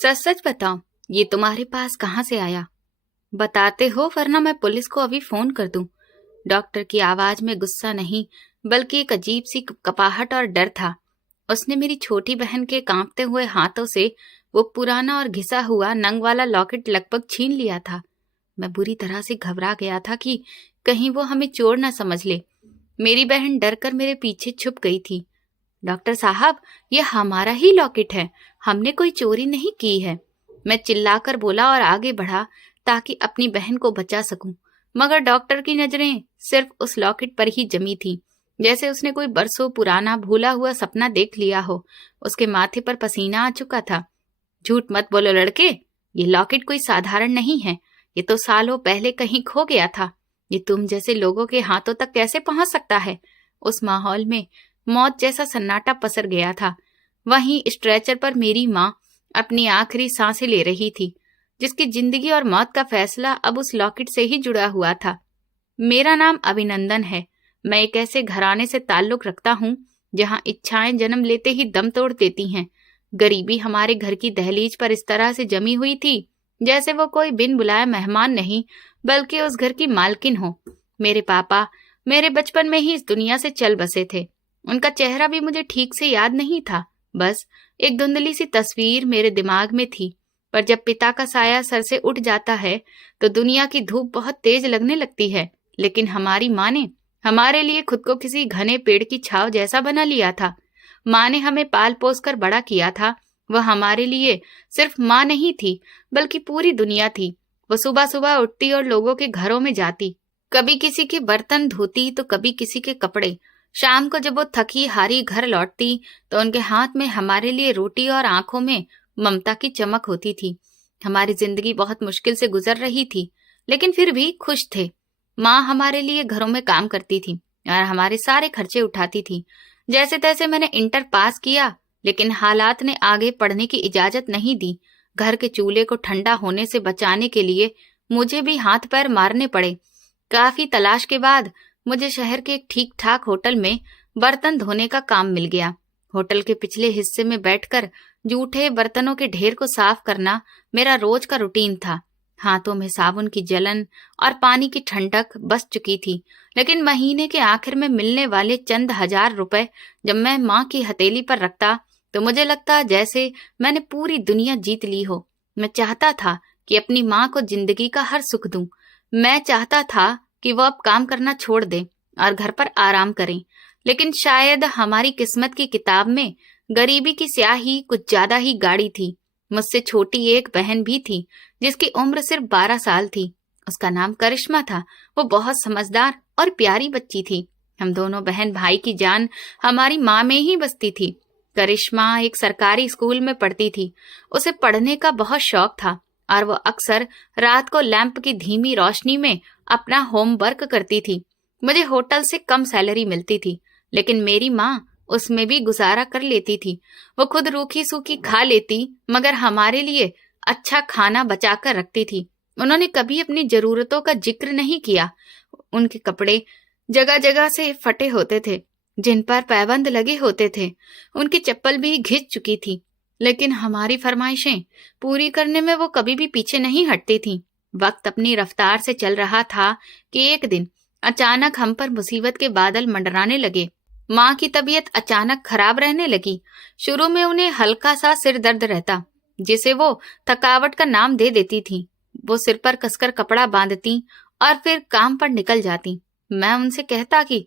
सच सच बताओ, ये तुम्हारे पास कहाँ से आया? बताते हो वरना मैं पुलिस को अभी फोन कर दूं। डॉक्टर की आवाज में गुस्सा नहीं, बल्कि एक अजीब सी कपाहट और डर था। उसने मेरी छोटी बहन के कांपते हुए हाथों से वो पुराना और घिसा हुआ नंग वाला लॉकेट लगभग छीन लिया था। मैं बुरी तरह से घबरा गया था कि कहीं वो हमें चोर न समझ ले। मेरी बहन डरकर मेरे पीछे छुप गई थी। डॉक्टर साहब, ये हमारा ही लॉकेट है, हमने कोई चोरी नहीं की है। मैं चिल्लाकर बोला और आगे बढ़ा ताकि अपनी बहन को बचा सकूं। मगर डॉक्टर की नजरें सिर्फ उस लॉकेट पर ही जमी थी, जैसे उसने कोई बरसों पुराना भूला हुआ सपना देख लिया हो। उसके माथे पर पसीना आ चुका था। झूठ मत बोलो लड़के, ये लॉकेट कोई साधारण नहीं है। ये तो सालों पहले कहीं खो गया था। ये तुम जैसे लोगों के हाथों तक कैसे पहुंच सकता है? उस माहौल में मौत जैसा सन्नाटा पसर गया था। वहीं स्ट्रेचर पर मेरी माँ अपनी आखिरी सांसें ले रही थी, जिसकी जिंदगी और मौत का फैसला अब उस लॉकेट से ही जुड़ा हुआ था। मेरा नाम अभिनंदन है। मैं एक ऐसे घराने से ताल्लुक रखता हूँ जहां इच्छाएं जन्म लेते ही दम तोड़ देती हैं। गरीबी हमारे घर की दहलीज पर इस तरह से जमी हुई थी जैसे वो कोई बिन बुलाए मेहमान नहीं, बल्कि उस घर की मालकिन हो। मेरे पापा मेरे बचपन में ही इस दुनिया से चल बसे थे। उनका चेहरा भी मुझे ठीक से याद नहीं था, बस एक धुंधली सी तस्वीर मेरे दिमाग में थी। पर जब पिता का साया सर से उठ जाता है तो दुनिया की धूप बहुत तेज लगने लगती है। लेकिन हमारी माँ ने हमारे लिए खुद को किसी घने पेड़ की छांव जैसा बना लिया था। माँ ने हमें पाल पोस कर बड़ा किया था। वह हमारे लिए सिर्फ माँ नहीं थी, बल्कि पूरी दुनिया थी। वो सुबह सुबह उठती और लोगों के घरों में जाती, कभी किसी के बर्तन धोती तो कभी किसी के कपड़े। शाम को जब वो थकी हारी घर लौटती तो उनके हाथ में हमारे लिए रोटी और आंखों में ममता की चमक होती थी। हमारी जिंदगी बहुत मुश्किल से गुजर रही थी, लेकिन फिर भी खुश थे। माँ हमारे लिए घरों में काम करती थी और हमारे सारे खर्चे उठाती थी। जैसे तैसे मैंने इंटर पास किया, लेकिन हालात ने आगे पढ़ने की इजाजत नहीं दी। घर के चूल्हे को ठंडा होने से बचाने के लिए मुझे भी हाथ पैर मारने पड़े। काफी तलाश के बाद मुझे शहर के एक ठीक ठाक होटल में बर्तन धोने का काम मिल गया। होटल के पिछले हिस्से में बैठकर जूठे बर्तनों के ढेर को साफ करना मेरा रोज का रूटीन था। हाथों में साबुन की जलन और पानी की ठंडक बस चुकी थी, लेकिन महीने के आखिर में मिलने वाले चंद हजार रुपए जब मैं माँ की हथेली पर रखता तो मुझे लगता जैसे मैंने पूरी दुनिया जीत ली हो। मैं चाहता था कि अपनी माँ को जिंदगी का हर सुख दूं। मैं चाहता था कि वो अब काम करना छोड़ दें और घर पर आराम करें। लेकिन शायद हमारी किस्मत की किताब में गरीबी की स्याही कुछ ज्यादा ही गाढ़ी थी। मुझसे छोटी एक बहन भी थी जिसकी उम्र सिर्फ 12 साल थी। उसका नाम करिश्मा था। वो बहुत समझदार और प्यारी बच्ची थी। हम दोनों बहन भाई की जान हमारी माँ में ही बसती थी। करिश्मा एक सरकारी स्कूल में पढ़ती थी। उसे पढ़ने का बहुत शौक था और वो अक्सर रात को लैंप की धीमी रोशनी में अपना होमवर्क करती थी। मुझे होटल से कम सैलरी मिलती थी, लेकिन मेरी माँ उसमें भी गुजारा कर लेती थी। वो खुद रूखी सूखी खा लेती, मगर हमारे लिए अच्छा खाना बचा कर रखती थी। उन्होंने कभी अपनी जरूरतों का जिक्र नहीं किया। उनके कपड़े जगह जगह से फटे होते थे, जिन पर पैबंद लगे होते थे। उनकी चप्पल भी घिस चुकी थी, लेकिन हमारी फरमाइशें पूरी करने में वो कभी भी पीछे नहीं हटती थी। वक्त अपनी रफ्तार से चल रहा था कि एक दिन अचानक हम पर मुसीबत के बादल मंडराने लगे। माँ की तबीयत अचानक खराब रहने लगी। शुरू में उन्हें हल्का सा सिर दर्द रहता, जिसे वो थकावट का नाम दे देती थी। वो सिर पर कसकर कपड़ा बांधती और फिर काम पर निकल जाती। मैं उनसे कहता कि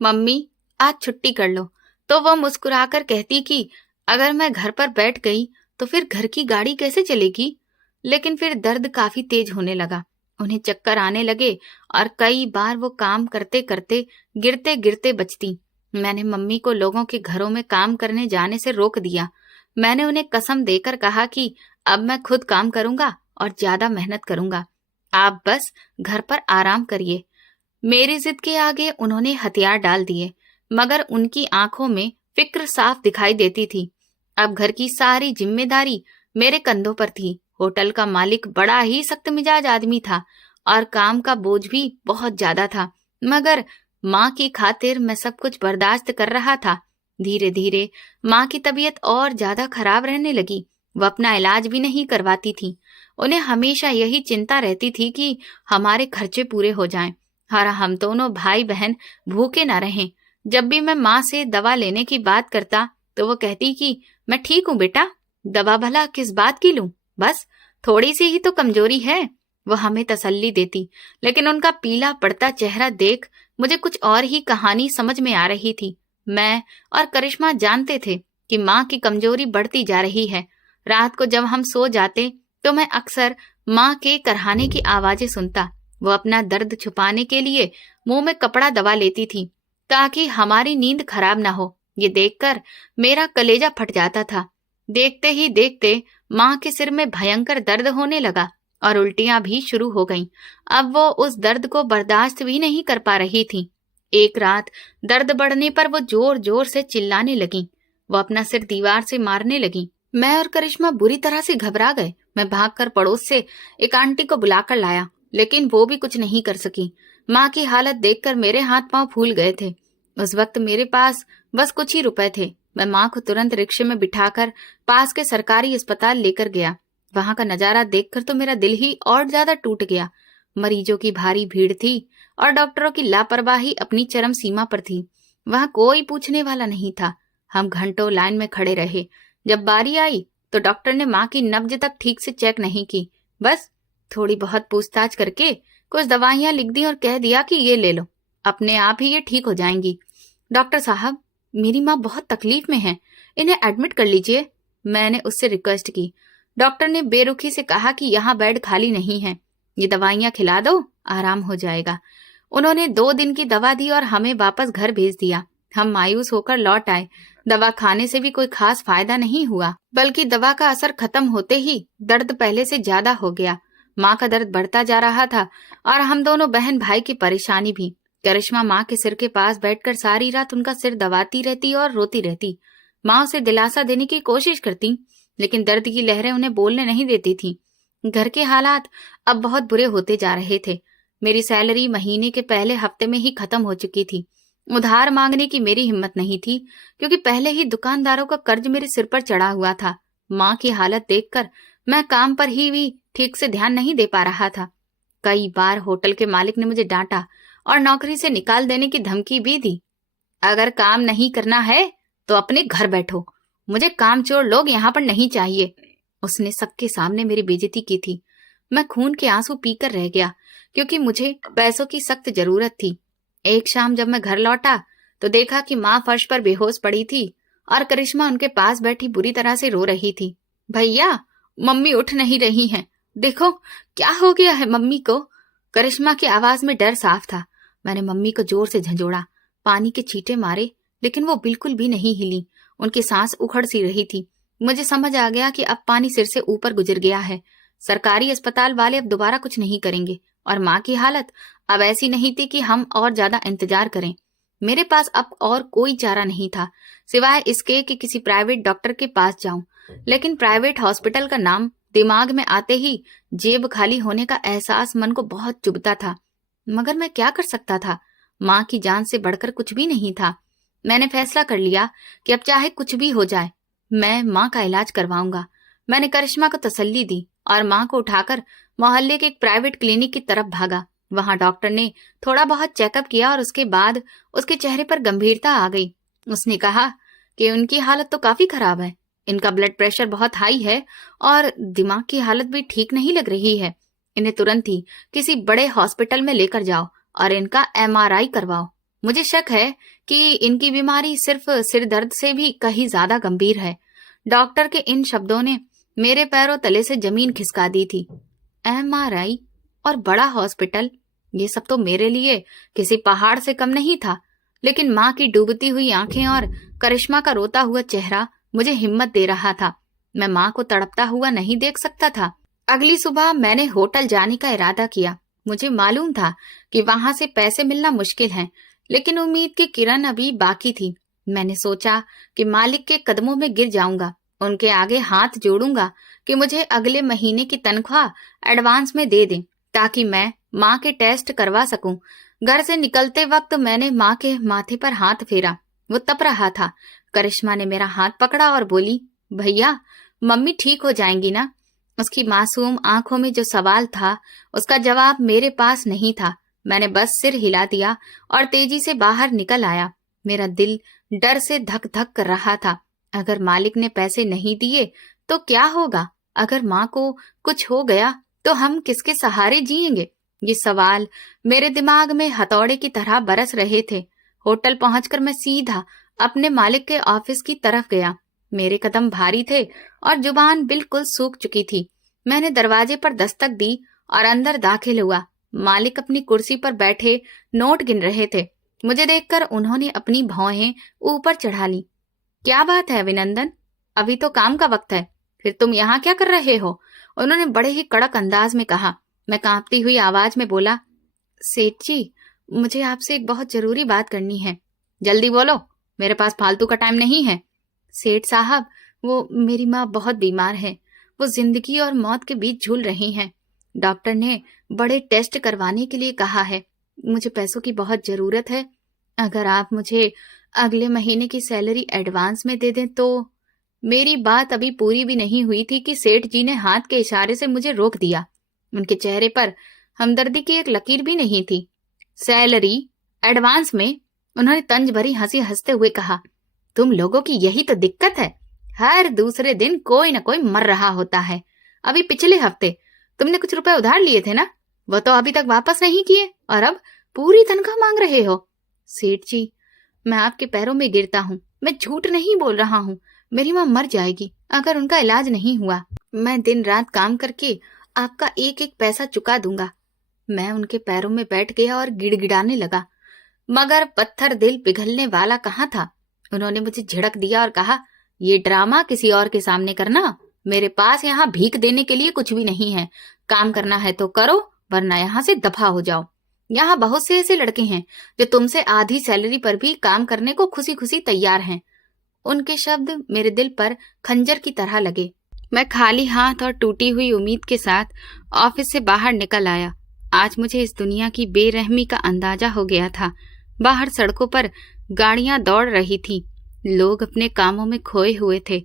मम्मी आज छुट्टी कर लो, तो वो मुस्कुराकर कहती कि अगर मैं घर पर बैठ गई तो फिर घर की गाड़ी कैसे चलेगी। लेकिन फिर दर्द काफी तेज होने लगा। उन्हें चक्कर आने लगे और कई बार वो काम करते करते गिरते गिरते बचती। मैंने मम्मी को लोगों के घरों में काम करने जाने से रोक दिया। मैंने उन्हें कसम देकर कहा कि अब मैं खुद काम करूंगा और ज्यादा मेहनत करूंगा, आप बस घर पर आराम करिए। मेरी जिद के आगे उन्होंने हथियार डाल दिए, मगर उनकी आंखों में फिक्र साफ दिखाई देती थी। अब घर की सारी जिम्मेदारी मेरे कंधों पर थी। होटल का मालिक बड़ा ही सख्त मिजाज आदमी था और काम का बोझ भी बहुत ज्यादा था, मगर माँ की खातिर मैं सब कुछ बर्दाश्त कर रहा था। धीरे धीरे माँ की तबीयत और ज्यादा खराब रहने लगी। वो अपना इलाज भी नहीं करवाती थी। उन्हें हमेशा यही चिंता रहती थी कि हमारे खर्चे पूरे हो जाएं और हम दोनों भाई बहन भूखे ना रहें। जब भी मैं माँ से दवा लेने की बात करता तो वो कहती कि मैं ठीक हूँ बेटा, दवा भला किस बात की लूं, बस थोड़ी सी ही तो कमजोरी है। वो हमें तसल्ली देती, लेकिन उनका पीला पड़ता चेहरा देख मुझे कुछ और ही कहानी समझ में आ रही थी। मैं और करिश्मा जानते थे कि माँ की कमजोरी बढ़ती जा रही है। रात को जब हम सो जाते तो मैं अक्सर माँ के करहाने की आवाजें सुनता। वो अपना दर्द छुपाने के लिए मुंह में कपड़ा दबा लेती थी ताकि हमारी नींद खराब ना हो। ये देखकर मेरा कलेजा फट जाता था। देखते ही देखते माँ के सिर में भयंकर दर्द होने लगा और उल्टियां भी शुरू हो गईं। अब वो उस दर्द को बर्दाश्त भी नहीं कर पा रही थी। एक रात दर्द बढ़ने पर वो जोर जोर से चिल्लाने लगी। वो अपना सिर दीवार से मारने लगी। मैं और करिश्मा बुरी तरह से घबरा गए। मैं भागकर पड़ोस से एक आंटी को बुलाकर लाया, लेकिन वो भी कुछ नहीं कर सकी। माँ की हालत देखकर मेरे हाथ पांव फूल गए थे। उस वक्त मेरे पास बस कुछ ही रुपए थे। मैं माँ को तुरंत रिक्शे में बिठाकर पास के सरकारी अस्पताल लेकर गया। वहां का नजारा देखकर तो मेरा दिल ही और ज्यादा टूट गया। मरीजों की भारी भीड़ थी और डॉक्टरों की लापरवाही अपनी चरम सीमा पर थी। वहां कोई पूछने वाला नहीं था। हम घंटों लाइन में खड़े रहे। जब बारी आई तो डॉक्टर ने माँ की नब्ज तक ठीक से चेक नहीं की, बस थोड़ी बहुत पूछताछ करके कुछ दवाइयां लिख दी और कह दिया कि ये ले लो, अपने आप ही ये ठीक हो जाएंगी। डॉक्टर साहब, मेरी माँ बहुत तकलीफ में है, इन्हें एडमिट कर लीजिए, मैंने उससे रिक्वेस्ट की। डॉक्टर ने बेरुखी से कहा कि यहाँ बेड खाली नहीं है, ये दवाइयां खिला दो, आराम हो जाएगा। उन्होंने 2 दिन की दवा दी और हमें वापस घर भेज दिया। हम मायूस होकर लौट आए। दवा खाने से भी कोई खास फायदा नहीं हुआ, बल्कि दवा का असर खत्म होते ही दर्द पहले से ज्यादा हो गया। माँ का दर्द बढ़ता जा रहा था और हम दोनों बहन भाई की परेशानी भी। करिश्मा माँ के सिर के पास बैठकर सारी रात उनका सिर दबाती रहती और रोती रहती। माँ उसे दिलासा देने की कोशिश करती, लेकिन दर्द की लहरें उन्हें बोलने नहीं देती थी। घर के हालात अब बहुत बुरे होते जा रहे थे। मेरी सैलरी महीने के पहले हफ्ते में ही खत्म हो चुकी थी। उधार मांगने की मेरी हिम्मत नहीं थी, क्योंकि पहले ही दुकानदारों का कर्ज मेरे सिर पर चढ़ा हुआ था। माँ की हालत देखकर मैं काम पर ही भी ठीक से ध्यान नहीं दे पा रहा था। कई बार होटल के मालिक ने मुझे डांटा और नौकरी से निकाल देने की धमकी भी दी। अगर काम नहीं करना है तो अपने घर बैठो, मुझे कामचोर लोग यहाँ पर नहीं चाहिए। उसने सबके सामने मेरी बेइज्जती की थी। मैं खून के आंसू पीकर रह गया, क्योंकि मुझे पैसों की सख्त जरूरत थी। एक शाम जब मैं घर लौटा तो देखा कि माँ फर्श पर बेहोश पड़ी थी और करिश्मा उनके पास बैठी बुरी तरह से रो रही थी। भैया, मम्मी उठ नहीं रही हैं, देखो क्या हो गया है मम्मी को। करिश्मा की आवाज में डर साफ था। मैंने मम्मी को जोर से झंझोड़ा, पानी के छींटे मारे, लेकिन वो बिल्कुल भी नहीं हिली। उनकी सांस उखड़ सी रही थी। मुझे समझ आ गया कि अब पानी सिर से ऊपर गुजर गया है। सरकारी अस्पताल वाले अब दोबारा कुछ नहीं करेंगे और माँ की हालत अब ऐसी नहीं थी कि हम और ज्यादा इंतजार करें। मेरे पास अब और कोई चारा नहीं था सिवाय इसके कि किसी प्राइवेट डॉक्टर के पास जाऊं। लेकिन प्राइवेट हॉस्पिटल का नाम दिमाग में आते ही जेब खाली होने का एहसास मन को बहुत चुभता था। मगर मैं क्या कर सकता था? माँ की जान से बढ़कर कुछ भी नहीं था। मैंने फैसला कर लिया कि अब चाहे कुछ भी हो जाए, मैं माँ का इलाज करवाऊंगा। मैंने करिश्मा को तसल्ली दी और माँ को उठाकर मोहल्ले के एक प्राइवेट क्लिनिक की तरफ भागा। वहां डॉक्टर ने थोड़ा बहुत चेकअप किया और उसके बाद उसके चेहरे पर गंभीरता आ गई। उसने कहा कि उनकी हालत तो काफी खराब है, इनका ब्लड प्रेशर बहुत हाई है और दिमाग की हालत भी ठीक नहीं लग रही है। इन्हें तुरंत ही किसी बड़े हॉस्पिटल में लेकर जाओ और इनका MRI करवाओ। मुझे शक है कि इनकी बीमारी सिर्फ सिर दर्द से भी कहीं ज्यादा गंभीर है। डॉक्टर के इन शब्दों ने मेरे पैरों तले से जमीन खिसका दी थी। MRI और बड़ा हॉस्पिटल, ये सब तो मेरे लिए किसी पहाड़ से कम नहीं था। लेकिन माँ की डूबती हुई आंखें और करिश्मा का रोता हुआ चेहरा मुझे हिम्मत दे रहा था। मैं माँ को तड़पता हुआ नहीं देख सकता था। अगली सुबह मैंने होटल जाने का इरादा किया। मुझे मालूम था कि वहां से पैसे मिलना मुश्किल है, लेकिन उम्मीद की किरण अभी बाकी थी। मैंने सोचा कि मालिक के कदमों में गिर जाऊंगा, उनके आगे हाथ जोड़ूंगा कि मुझे अगले महीने की तनख्वाह एडवांस में दे दें, ताकि मैं माँ के टेस्ट करवा सकूं। घर से निकलते वक्त मैंने माँ के माथे पर हाथ फेरा। वो तप रहा था। करिश्मा ने मेरा हाथ पकड़ा और बोली, भैया, मम्मी ठीक हो जाएंगी ना? उसकी मासूम आंखों में जो सवाल था, उसका जवाब मेरे पास नहीं था। मैंने बस सिर हिला दिया और तेजी से बाहर निकल आया। मेरा दिल डर से धक धक कर रहा था। अगर मालिक ने पैसे नहीं दिए तो क्या होगा? अगर माँ को कुछ हो गया तो हम किसके सहारे जिएंगे? ये सवाल मेरे दिमाग में हथौड़े की तरह बरस रहे थे। होटल पहुंचकर मैं सीधा अपने मालिक के ऑफिस की तरफ गया। मेरे कदम भारी थे और जुबान बिल्कुल सूख चुकी थी। मैंने दरवाजे पर दस्तक दी और अंदर दाखिल हुआ। मालिक अपनी कुर्सी पर बैठे नोट गिन रहे थे। मुझे देखकर उन्होंने अपनी भौहें ऊपर चढ़ा ली। क्या बात है अभिनंदन, अभी तो काम का वक्त है, फिर तुम यहाँ क्या कर रहे हो? उन्होंने बड़े ही कड़क अंदाज में कहा। मैं कांपती हुई आवाज में बोला, सेठ जी, मुझे आपसे एक बहुत जरूरी बात करनी है। जल्दी बोलो, मेरे पास फालतू का टाइम नहीं है। सेठ साहब, वो मेरी माँ बहुत बीमार है। वो जिंदगी और मौत के बीच झूल रही हैं। डॉक्टर ने बड़े टेस्ट करवाने के लिए कहा है। मुझे पैसों की बहुत जरूरत है। अगर आप मुझे अगले महीने की सैलरी एडवांस में दे दें तो। मेरी बात अभी पूरी भी नहीं हुई थी कि सेठ जी ने हाथ के इशारे से मुझे रोक दिया। उनके चेहरे पर हमदर्दी की एक लकीर भी नहीं थी। सैलरी एडवांस में? उन्होंने तंज भरी हंसी हंसते हुए कहा। तुम लोगों की यही तो दिक्कत है, हर दूसरे दिन कोई न कोई मर रहा होता है। अभी पिछले हफ्ते तुमने कुछ रुपए उधार लिए थे ना, वो तो अभी तक वापस नहीं किए और अब पूरी तनख्वाह मांग रहे हो। सेठ जी, मैं आपके पैरों में गिरता हूँ, मैं झूठ नहीं बोल रहा हूँ। मेरी माँ मर जाएगी अगर उनका इलाज नहीं हुआ। मैं दिन रात काम करके आपका एक एक पैसा चुका दूंगा। मैं उनके पैरों में बैठ गया और गिड़गिड़ाने लगा, मगर पत्थर दिल पिघलने वाला कहाँ था। उन्होंने मुझे झिड़क दिया और कहा, ये ड्रामा किसी और के सामने करना। मेरे पास यहाँ भीख देने के लिए कुछ भी नहीं है। काम करना है तो करो, वरना यहाँ से दफा हो जाओ। यहाँ बहुत से ऐसे लड़के हैं जो तुमसे आधी सैलरी पर भी काम करने को खुशी खुशी तैयार हैं। उनके शब्द मेरे दिल पर खंजर की तरह लगे। मैं खाली हाथ और टूटी हुई उम्मीद के साथ ऑफिस से बाहर निकल आया। आज मुझे इस दुनिया की बेरहमी का अंदाजा हो गया था। बाहर सड़कों पर गाड़ियां दौड़ रही थी। लोग अपने कामों में खोए हुए थे।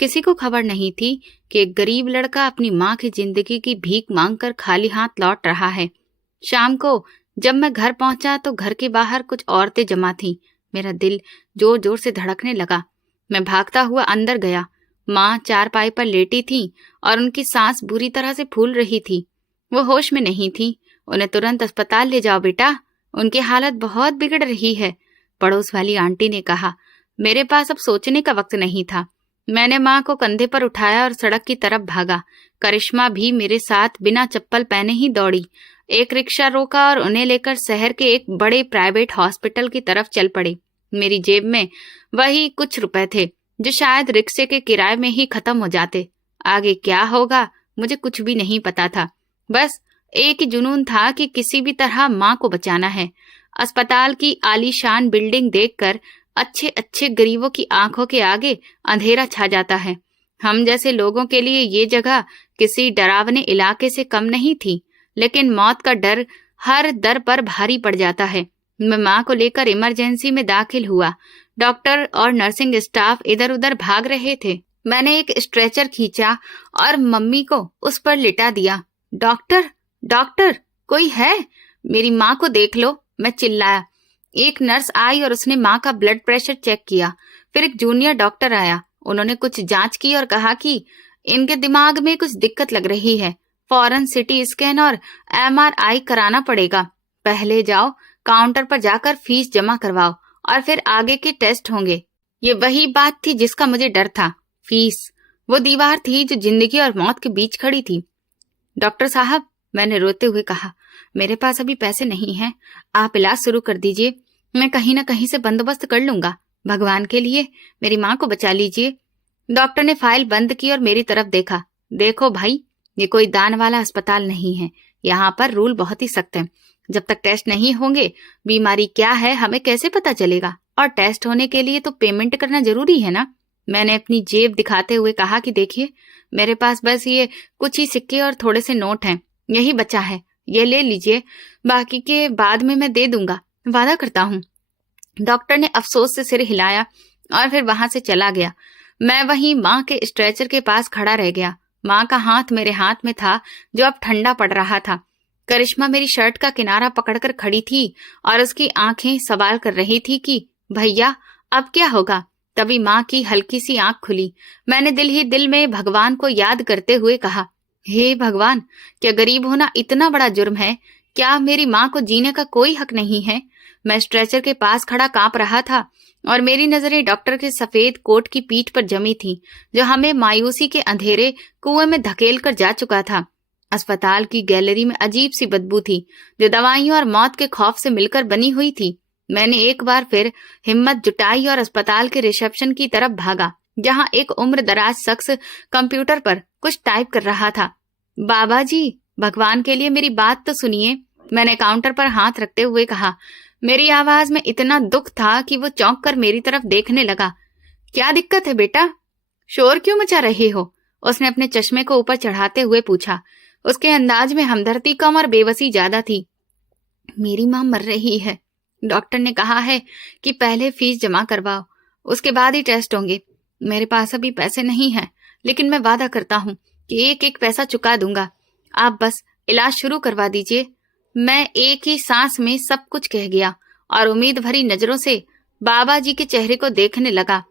किसी को खबर नहीं थी कि एक गरीब लड़का अपनी माँ की जिंदगी की भीख मांगकर खाली हाथ लौट रहा है। शाम को जब मैं घर पहुंचा तो घर के बाहर कुछ औरतें जमा थीं। मेरा दिल जोर जोर से धड़कने लगा। मैं भागता हुआ अंदर गया। माँ चारपाई पर लेटी थी और उनकी सांस बुरी तरह से फूल रही थी। वो होश में नहीं थी। उन्हें तुरंत अस्पताल ले जाओ बेटा, उनकी हालत बहुत बिगड़ रही है, पड़ोस वाली आंटी ने कहा। मेरे पास अब सोचने का वक्त नहीं था। मैंने माँ को कंधे पर उठाया और सड़क की तरफ भागा। करिश्मा भी मेरे साथ बिना चप्पल पहने ही दौड़ी। एक रिक्शा रोका और उन्हें लेकर शहर के एक बड़े प्राइवेट हॉस्पिटल की तरफ चल पड़े। मेरी जेब में वही कुछ रुपए थे जो शायद रिक्शे के किराए में ही खत्म हो जाते। आगे क्या होगा मुझे कुछ भी नहीं पता था। बस एक ही जुनून था कि किसी भी तरह माँ को बचाना है। अस्पताल की आलीशान बिल्डिंग देखकर अच्छे अच्छे गरीबों की आंखों के आगे अंधेरा छा जाता है। हम जैसे लोगों के लिए ये जगह किसी डरावने इलाके से कम नहीं थी, लेकिन मौत का डर हर दर पर भारी पड़ जाता है। मैं माँ को लेकर इमरजेंसी में दाखिल हुआ। डॉक्टर और नर्सिंग स्टाफ इधर उधर भाग रहे थे। मैंने एक स्ट्रेचर खींचा और मम्मी को उस पर लिटा दिया। डॉक्टर, डॉक्टर, कोई है? मेरी माँ को देख लो, मैं चिल्लाया। एक नर्स आई और उसने माँ का ब्लड प्रेशर चेक किया। फिर एक जूनियर डॉक्टर आया। उन्होंने कुछ जांच की और कहा कि इनके दिमाग में कुछ दिक्कत लग रही है, फौरन सिटी स्कैन और MRI कराना पड़ेगा। पहले जाओ काउंटर पर जाकर फीस जमा करवाओ और फिर आगे के टेस्ट होंगे। ये वही बात थी जिसका मुझे डर था। फीस, वो दीवार थी जो जिंदगी और मौत के बीच खड़ी थी। डॉक्टर साहब, मैंने रोते हुए कहा, मेरे पास अभी पैसे नहीं हैं, आप इलाज शुरू कर दीजिए, मैं कहीं ना कहीं से बंदोबस्त कर लूंगा। भगवान के लिए मेरी माँ को बचा लीजिए। डॉक्टर ने फाइल बंद की और मेरी तरफ देखा। देखो भाई, ये कोई दान वाला अस्पताल नहीं है। यहाँ पर रूल बहुत ही सख्त है। जब तक टेस्ट नहीं होंगे बीमारी क्या है हमें कैसे पता चलेगा, और टेस्ट होने के लिए तो पेमेंट करना जरूरी है ना। मैंने अपनी जेब दिखाते हुए कहा कि देखिए, मेरे पास बस ये कुछ ही सिक्के और थोड़े से नोट हैं, यही बचा है, ये ले लीजिए, बाकी के बाद में मैं दे दूंगा, वादा करता हूँ। डॉक्टर ने अफसोस से सिर हिलाया और फिर वहां से चला गया। मैं वहीं माँ के स्ट्रेचर के पास खड़ा रह गया। माँ का हाथ मेरे हाथ में था जो अब ठंडा पड़ रहा था। करिश्मा मेरी शर्ट का किनारा पकड़कर खड़ी थी और उसकी आंखें सवाल कर रही थी कि भैया अब क्या होगा। तभी माँ की हल्की सी आंख खुली। मैंने दिल ही दिल में भगवान को याद करते हुए कहा, हे भगवान, क्या गरीब होना इतना बड़ा जुर्म है? क्या मेरी माँ को जीने का कोई हक नहीं है? मैं स्ट्रेचर के पास खड़ा कांप रहा था और मेरी नजरें डॉक्टर के सफेद कोट की पीठ पर जमी थी, जो हमें मायूसी के अंधेरे कुएं में धकेल कर जा चुका था। अस्पताल की गैलरी में अजीब सी बदबू थी, जो दवाइयों और मौत के खौफ से मिलकर बनी हुई थी। मैंने एक बार फिर हिम्मत जुटाई और अस्पताल के रिसेप्शन की तरफ भागा, जहां एक उम्रदराज शख्स कंप्यूटर पर कुछ टाइप कर रहा था। बाबा जी, भगवान के लिए मेरी बात तो सुनिए, मैंने काउंटर पर हाथ रखते हुए कहा। मेरी आवाज में इतना दुख था कि वो चौंक कर मेरी तरफ देखने लगा। क्या दिक्कत है बेटा? शोर क्यों मचा रहे हो? उसने अपने चश्मे को ऊपर चढ़ाते हुए पूछा। उसके अंदाज में हमदर्दी कम और बेबसी ज्यादा थी। मेरी माँ मर रही है। डॉक्टर ने कहा है कि पहले फीस जमा करवाओ, उसके बाद ही टेस्ट होंगे। मेरे पास अभी पैसे नहीं हैं, लेकिन मैं वादा करता हूँ कि एक एक पैसा चुका दूंगा। आप बस इलाज शुरू करवा दीजिए। मैं एक ही सांस में सब कुछ कह गया और उम्मीद भरी नजरों से बाबा जी के चेहरे को देखने लगा।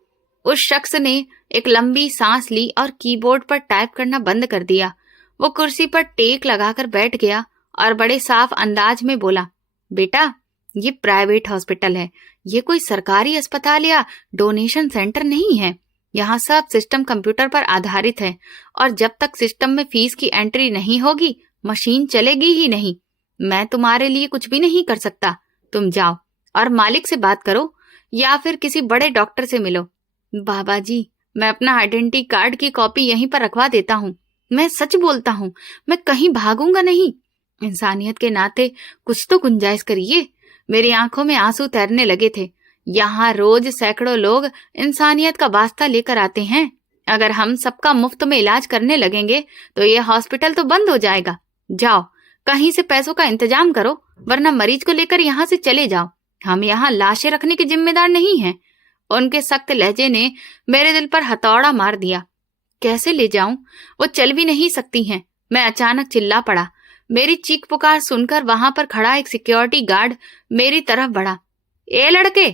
उस शख्स ने एक लंबी सांस ली और कीबोर्ड पर टाइप करना बंद कर दिया। वो कुर्सी पर टेक लगाकर बैठ गया और बड़े साफ अंदाज में बोला, बेटा, ये प्राइवेट हॉस्पिटल है, ये कोई सरकारी अस्पताल या डोनेशन सेंटर नहीं है। यहाँ सब सिस्टम कंप्यूटर पर आधारित है और जब तक सिस्टम में फीस की एंट्री नहीं होगी, मशीन चलेगी ही नहीं। मैं तुम्हारे लिए कुछ भी नहीं कर सकता। तुम जाओ और मालिक से बात करो या फिर किसी बड़े डॉक्टर से मिलो। बाबा जी, मैं अपना आइडेंटिटी कार्ड की कॉपी यहीं पर रखवा देता हूँ। मैं सच बोलता हूँ, मैं कहीं भागूंगा नहीं। इंसानियत के नाते कुछ तो गुंजाइश करिए। मेरी आंखों में आंसू तैरने लगे थे। यहाँ रोज सैकड़ों लोग इंसानियत का वास्ता लेकर आते हैं। अगर हम सबका मुफ्त में इलाज करने लगेंगे तो ये हॉस्पिटल तो बंद हो जाएगा। जाओ, कहीं से पैसों का इंतजाम करो, वरना मरीज को लेकर यहाँ से चले जाओ। हम यहाँ लाशें रखने के जिम्मेदार नहीं हैं। उनके सख्त लहजे ने मेरे दिल पर हथौड़ा मार दिया। कैसे ले जाऊं? वो चल भी नहीं सकती हैं। मैं अचानक चिल्ला पड़ा। मेरी चीख पुकार सुनकर वहां पर खड़ा एक सिक्योरिटी गार्ड मेरी तरफ बढ़ा। ए लड़के,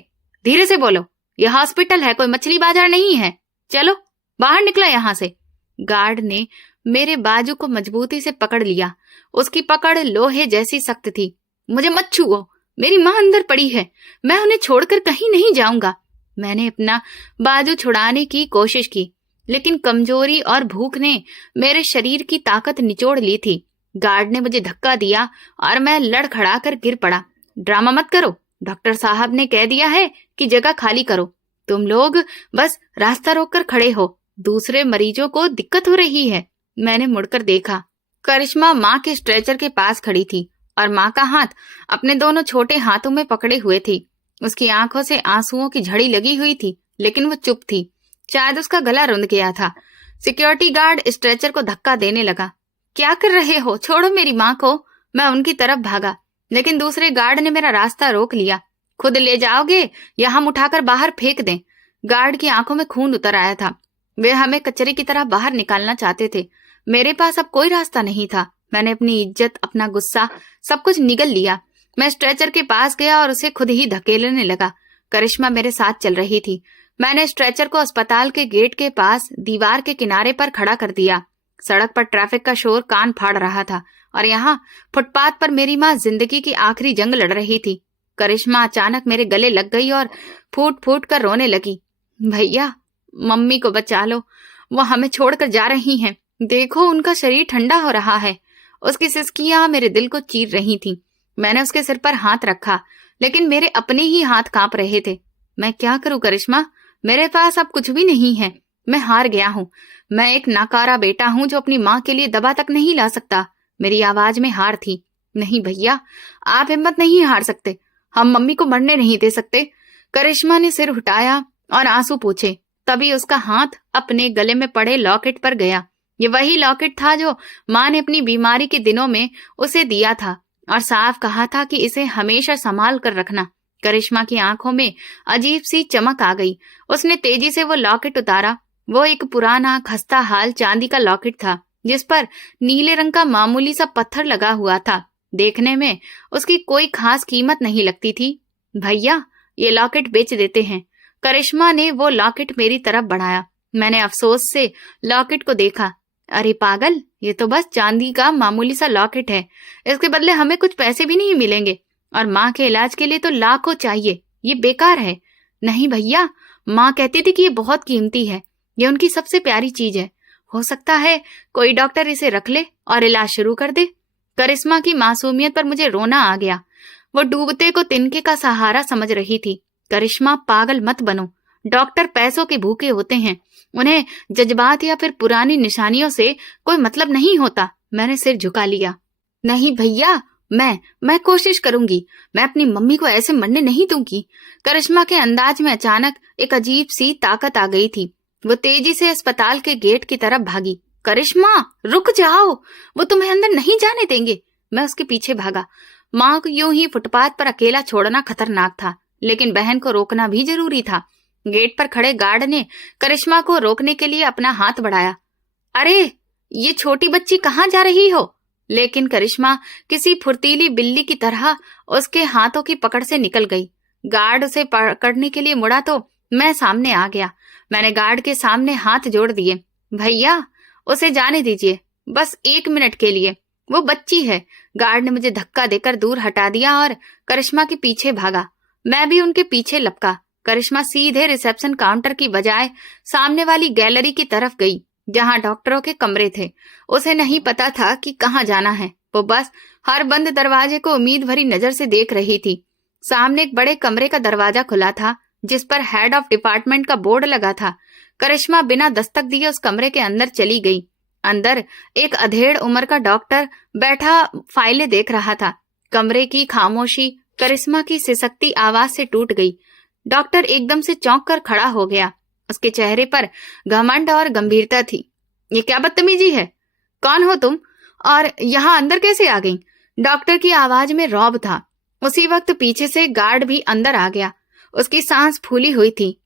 धीरे से बोलो, यह हॉस्पिटल है, कोई मछली बाजार नहीं है। चलो बाहर निकलो यहाँ से। गार्ड ने मेरे बाजू को मजबूती से पकड़ लिया। उसकी पकड़ लोहे जैसी सख्त थी। मुझे मत छुओ, मेरी माँ अंदर पड़ी है, मैं उन्हें छोड़कर कहीं नहीं जाऊंगा। मैंने अपना बाजू छुड़ाने की कोशिश की, लेकिन कमजोरी और भूख ने मेरे शरीर की ताकत निचोड़ ली थी। गार्ड ने मुझे धक्का दिया और मैं लड़खड़ा कर गिर पड़ा। ड्रामा मत करो, डॉक्टर साहब ने कह दिया है कि जगह खाली करो। तुम लोग बस रास्ता रोककर खड़े हो, दूसरे मरीजों को दिक्कत हो रही है। मैंने मुड़कर देखा। करिश्मा माँ के स्ट्रेचर के पास खड़ी थी और माँ का हाथ अपने दोनों छोटे हाथों में पकड़े हुए थी। उसकी आंखों से आंसुओं की झड़ी लगी हुई थी, लेकिन वो चुप थी। शायद उसका गला रुंध गया था। सिक्योरिटी गार्ड स्ट्रेचर को धक्का देने लगा। क्या कर रहे हो? छोड़ो मेरी माँ को। मैं उनकी तरफ भागा, लेकिन दूसरे गार्ड ने मेरा रास्ता रोक लिया। खुद ले जाओगे या हम उठाकर बाहर फेंक दें? गार्ड की आंखों में खून उतर आया था। वे हमें कचरे की तरह बाहर निकालना चाहते थे। मेरे पास अब कोई रास्ता नहीं था। मैंने अपनी इज्जत, अपना गुस्सा, सब कुछ निगल लिया। मैं स्ट्रेचर के पास गया और उसे खुद ही धकेलने लगा। करिश्मा मेरे साथ चल रही थी। मैंने स्ट्रेचर को अस्पताल के गेट के पास दीवार के किनारे पर खड़ा कर दिया। सड़क पर ट्रैफिक का शोर कान फाड़ रहा था और यहाँ फुटपाथ पर मेरी माँ जिंदगी की आखिरी जंग लड़ रही थी। करिश्मा अचानक मेरे गले लग गई और फूट फूट कर रोने लगी। भैया, मम्मी को बचा लो, वो हमें छोड़कर जा रही हैं। देखो, उनका शरीर ठंडा हो रहा है। उसकी सिसकियां मेरे दिल को चीर रही थीं। मैंने उसके सिर पर हाथ रखा, लेकिन मेरे अपने ही हाथ कांप रहे थे। मैं क्या करूं करिश्मा? मेरे पास अब कुछ भी नहीं है। मैं हार गया हूँ। मैं एक नाकारा बेटा हूँ जो अपनी माँ के लिए दवा तक नहीं ला सकता। मेरी आवाज में हार थी। नहीं भैया, आप हिम्मत नहीं हार सकते। हम मम्मी को मरने नहीं दे सकते। करिश्मा ने सिर उठाया और आंसू पोंछे। तभी उसका हाथ अपने गले में पड़े लॉकेट पर गया। ये वही लॉकेट था जो माँ ने अपनी बीमारी के दिनों में उसे दिया था और साफ कहा था कि इसे हमेशा संभाल कर रखना। करिश्मा की आंखों में अजीब सी चमक आ गई। उसने तेजी से वो लॉकेट उतारा वो एक पुराना खस्ता हाल चांदी का लॉकेट था जिस पर नीले रंग का मामूली सा पत्थर लगा हुआ था। देखने में उसकी कोई खास कीमत नहीं लगती थी। भैया, ये लॉकेट बेच देते हैं। करिश्मा ने वो लॉकेट मेरी तरफ बढ़ाया। मैंने अफसोस से लॉकेट को देखा। अरे पागल, ये तो बस चांदी का मामूली सा लॉकेट है। इसके बदले हमें कुछ पैसे भी नहीं मिलेंगे, और माँ के इलाज के लिए तो लाखों चाहिए। ये बेकार है। नहीं भैया, माँ कहती थी कि ये बहुत कीमती है। ये उनकी सबसे प्यारी चीज है। हो सकता है कोई डॉक्टर इसे रख ले और इलाज शुरू कर दे। करिश्मा की मासूमियत पर मुझे रोना आ गया। वो डूबते को तिनके का सहारा समझ रही थी। करिश्मा, पागल मत बनो। डॉक्टर पैसों के भूखे होते हैं। उन्हें जज्बात या फिर पुरानी निशानियों से कोई मतलब नहीं होता। मैंने सिर झुका लिया। नहीं भैया, मैं कोशिश करूंगी। मैं अपनी मम्मी को ऐसे मरने नहीं दूंगी। करिश्मा के अंदाज में अचानक एक अजीब सी ताकत आ गई थी। वो तेजी से अस्पताल के गेट की तरफ भागी। करिश्मा, रुक जाओ, वो तुम्हें अंदर नहीं जाने देंगे। मैं उसके पीछे भागा। माँ को यूं ही फुटपाथ पर अकेला छोड़ना खतरनाक था, लेकिन बहन को रोकना भी जरूरी था। गेट पर खड़े गार्ड ने करिश्मा को रोकने के लिए अपना हाथ बढ़ाया। अरे, ये छोटी बच्ची कहाँ जा रही हो? लेकिन करिश्मा किसी फुर्तीली बिल्ली की तरह उसके हाथों की पकड़ से निकल गई। गार्ड उसे पकड़ने के लिए मुड़ा तो मैं सामने आ गया। मैंने गार्ड के सामने हाथ जोड़ दिए। भैया, उसे जाने दीजिए, बस 1 मिनट के लिए। वो बच्ची है। गार्ड ने मुझे धक्का देकर दूर हटा दिया और करिश्मा के पीछे भागा। मैं भी उनके पीछे लपका। करिश्मा सीधे रिसेप्शन काउंटर की बजाय सामने वाली गैलरी की तरफ गई, जहां डॉक्टरों के कमरे थे। उसे नहीं पता था कि कहाँ जाना है। वो बस हर बंद दरवाजे को उम्मीद भरी नजर से देख रही थी। सामने एक बड़े कमरे का दरवाजा खुला था, जिस पर हेड ऑफ डिपार्टमेंट का बोर्ड लगा था। करिश्मा बिना दस्तक दिए उस कमरे के अंदर चली गई। अंदर एक अधेड़ उम्र का डॉक्टर बैठा फाइलें देख रहा था। कमरे की खामोशी करिश्मा की सिसकती आवाज से टूट गई। डॉक्टर एकदम से चौंक कर खड़ा हो गया। उसके चेहरे पर घमंड और गंभीरता थी। ये क्या बदतमीजी है? कौन हो तुम, और यहाँ अंदर कैसे आ गई? डॉक्टर की आवाज में रौब था। उसी वक्त पीछे से गार्ड भी अंदर आ गया। उसकी सांस फूली हुई थी।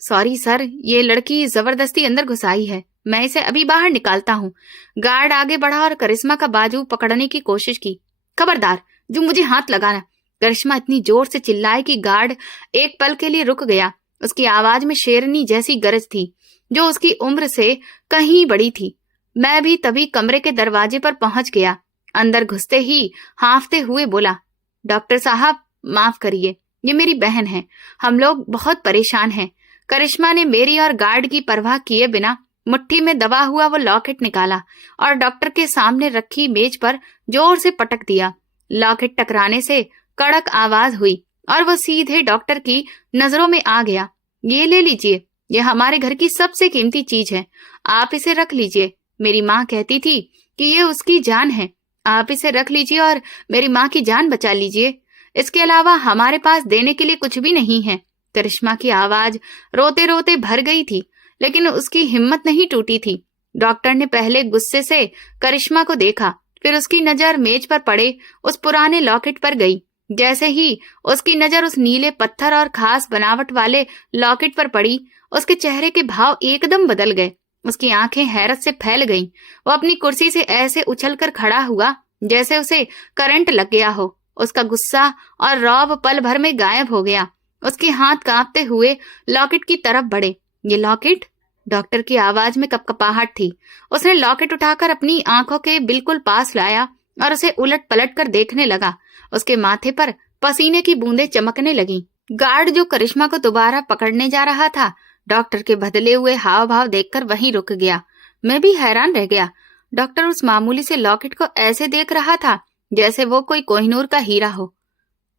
सॉरी सर, ये लड़की जबरदस्ती अंदर घुसाई है। मैं इसे अभी बाहर निकालता हूँ। गार्ड आगे बढ़ा और करिश्मा का बाजू पकड़ने की कोशिश की। खबरदार, जो मुझे हाथ लगाना। करिश्मा इतनी जोर से चिल्लाई कि गार्ड एक पल के लिए रुक गया। उसकी आवाज में शेरनी जैसी गरज थी, जो उसकी उम्र से कहीं बड़ी थी। मैं भी तभी कमरे के दरवाजे पर पहुंच गया। अंदर घुसते ही हांफते हुए बोला, डॉक्टर साहब, माफ करिए, ये मेरी बहन है। हम लोग बहुत परेशान हैं। करिश्मा ने मेरी और गार्ड की परवाह किए बिना मुट्ठी में दबा हुआ वो लॉकेट निकाला और डॉक्टर के सामने रखी मेज पर जोर से पटक दिया। लॉकेट टकराने से कड़क आवाज हुई और वो सीधे डॉक्टर की नजरों में आ गया। ये ले लीजिए, ये हमारे घर की सबसे कीमती चीज है। आप इसे रख लीजिए। मेरी माँ कहती थी कि ये उसकी जान है। आप इसे रख लीजिए और मेरी माँ की जान बचा लीजिए। इसके अलावा हमारे पास देने के लिए कुछ भी नहीं है। करिश्मा की आवाज रोते रोते भर गई थी, लेकिन उसकी हिम्मत नहीं टूटी थी। डॉक्टर ने पहले गुस्से से करिश्मा को देखा, फिर उसकी नजर मेज पर पड़े उस पुराने लॉकेट पर गई। जैसे ही उसकी नजर उस नीले पत्थर और खास बनावट वाले लॉकेट पर पड़ी, उसके चेहरे के भाव एकदम बदल गए। उसकी आंखें हैरत से फैल गईं। वो अपनी कुर्सी से ऐसे उछलकर खड़ा हुआ जैसे उसे करंट लग गया हो। उसका गुस्सा और रौब पल भर में गायब हो गया। उसके हाथ कांपते हुए लॉकेट की तरफ बढ़े। ये लॉकेट? डॉक्टर की आवाज में कपकपाहट थी। उसने लॉकेट उठाकर अपनी आंखों के बिल्कुल पास लाया और उसे उलट पलट कर देखने लगा। उसके माथे पर पसीने की बूंदें चमकने लगीं। गार्ड जो करिश्मा को दोबारा पकड़ने जा रहा था, डॉक्टर के बदले हुए हाव भाव देखकर वहीं रुक गया। मैं भी हैरान रह गया। डॉक्टर उस मामूली से लॉकेट को ऐसे देख रहा था जैसे वो कोई कोहिनूर का हीरा हो।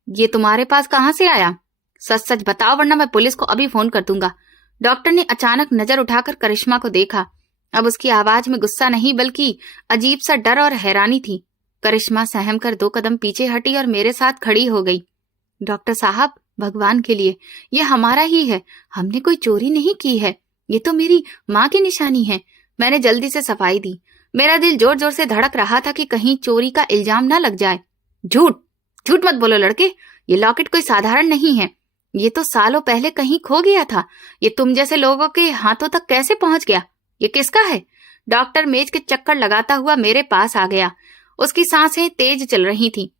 ये तुम्हारे पास कहाँ से आया? सच सच बताओ, वरना मैं पुलिस को अभी फोन कर दूंगा। डॉक्टर ने अचानक नजर उठाकर करिश्मा को देखा। अब उसकी आवाज में गुस्सा नहीं, बल्कि अजीब सा डर और हैरानी थी। करिश्मा सहम कर 2 कदम पीछे हटी और मेरे साथ खड़ी हो गई। डॉक्टर साहब, भगवान के लिए, ये हमारा ही है। हमने कोई चोरी नहीं की है। ये तो मेरी माँ की निशानी है। मैंने जल्दी से सफाई दी। मेरा दिल जोर जोर से धड़क रहा था कि कहीं चोरी का इल्जाम ना लग जाए। झूठ झूठ मत बोलो लड़के, ये लॉकेट कोई साधारण नहीं है। ये तो सालों पहले कहीं खो गया था, ये तुम जैसे लोगों के हाथों तक कैसे पहुंच गया? ये किसका है? डॉक्टर मेज के चक्कर लगाता हुआ मेरे पास आ गया। उसकी सांसें तेज चल रही थी।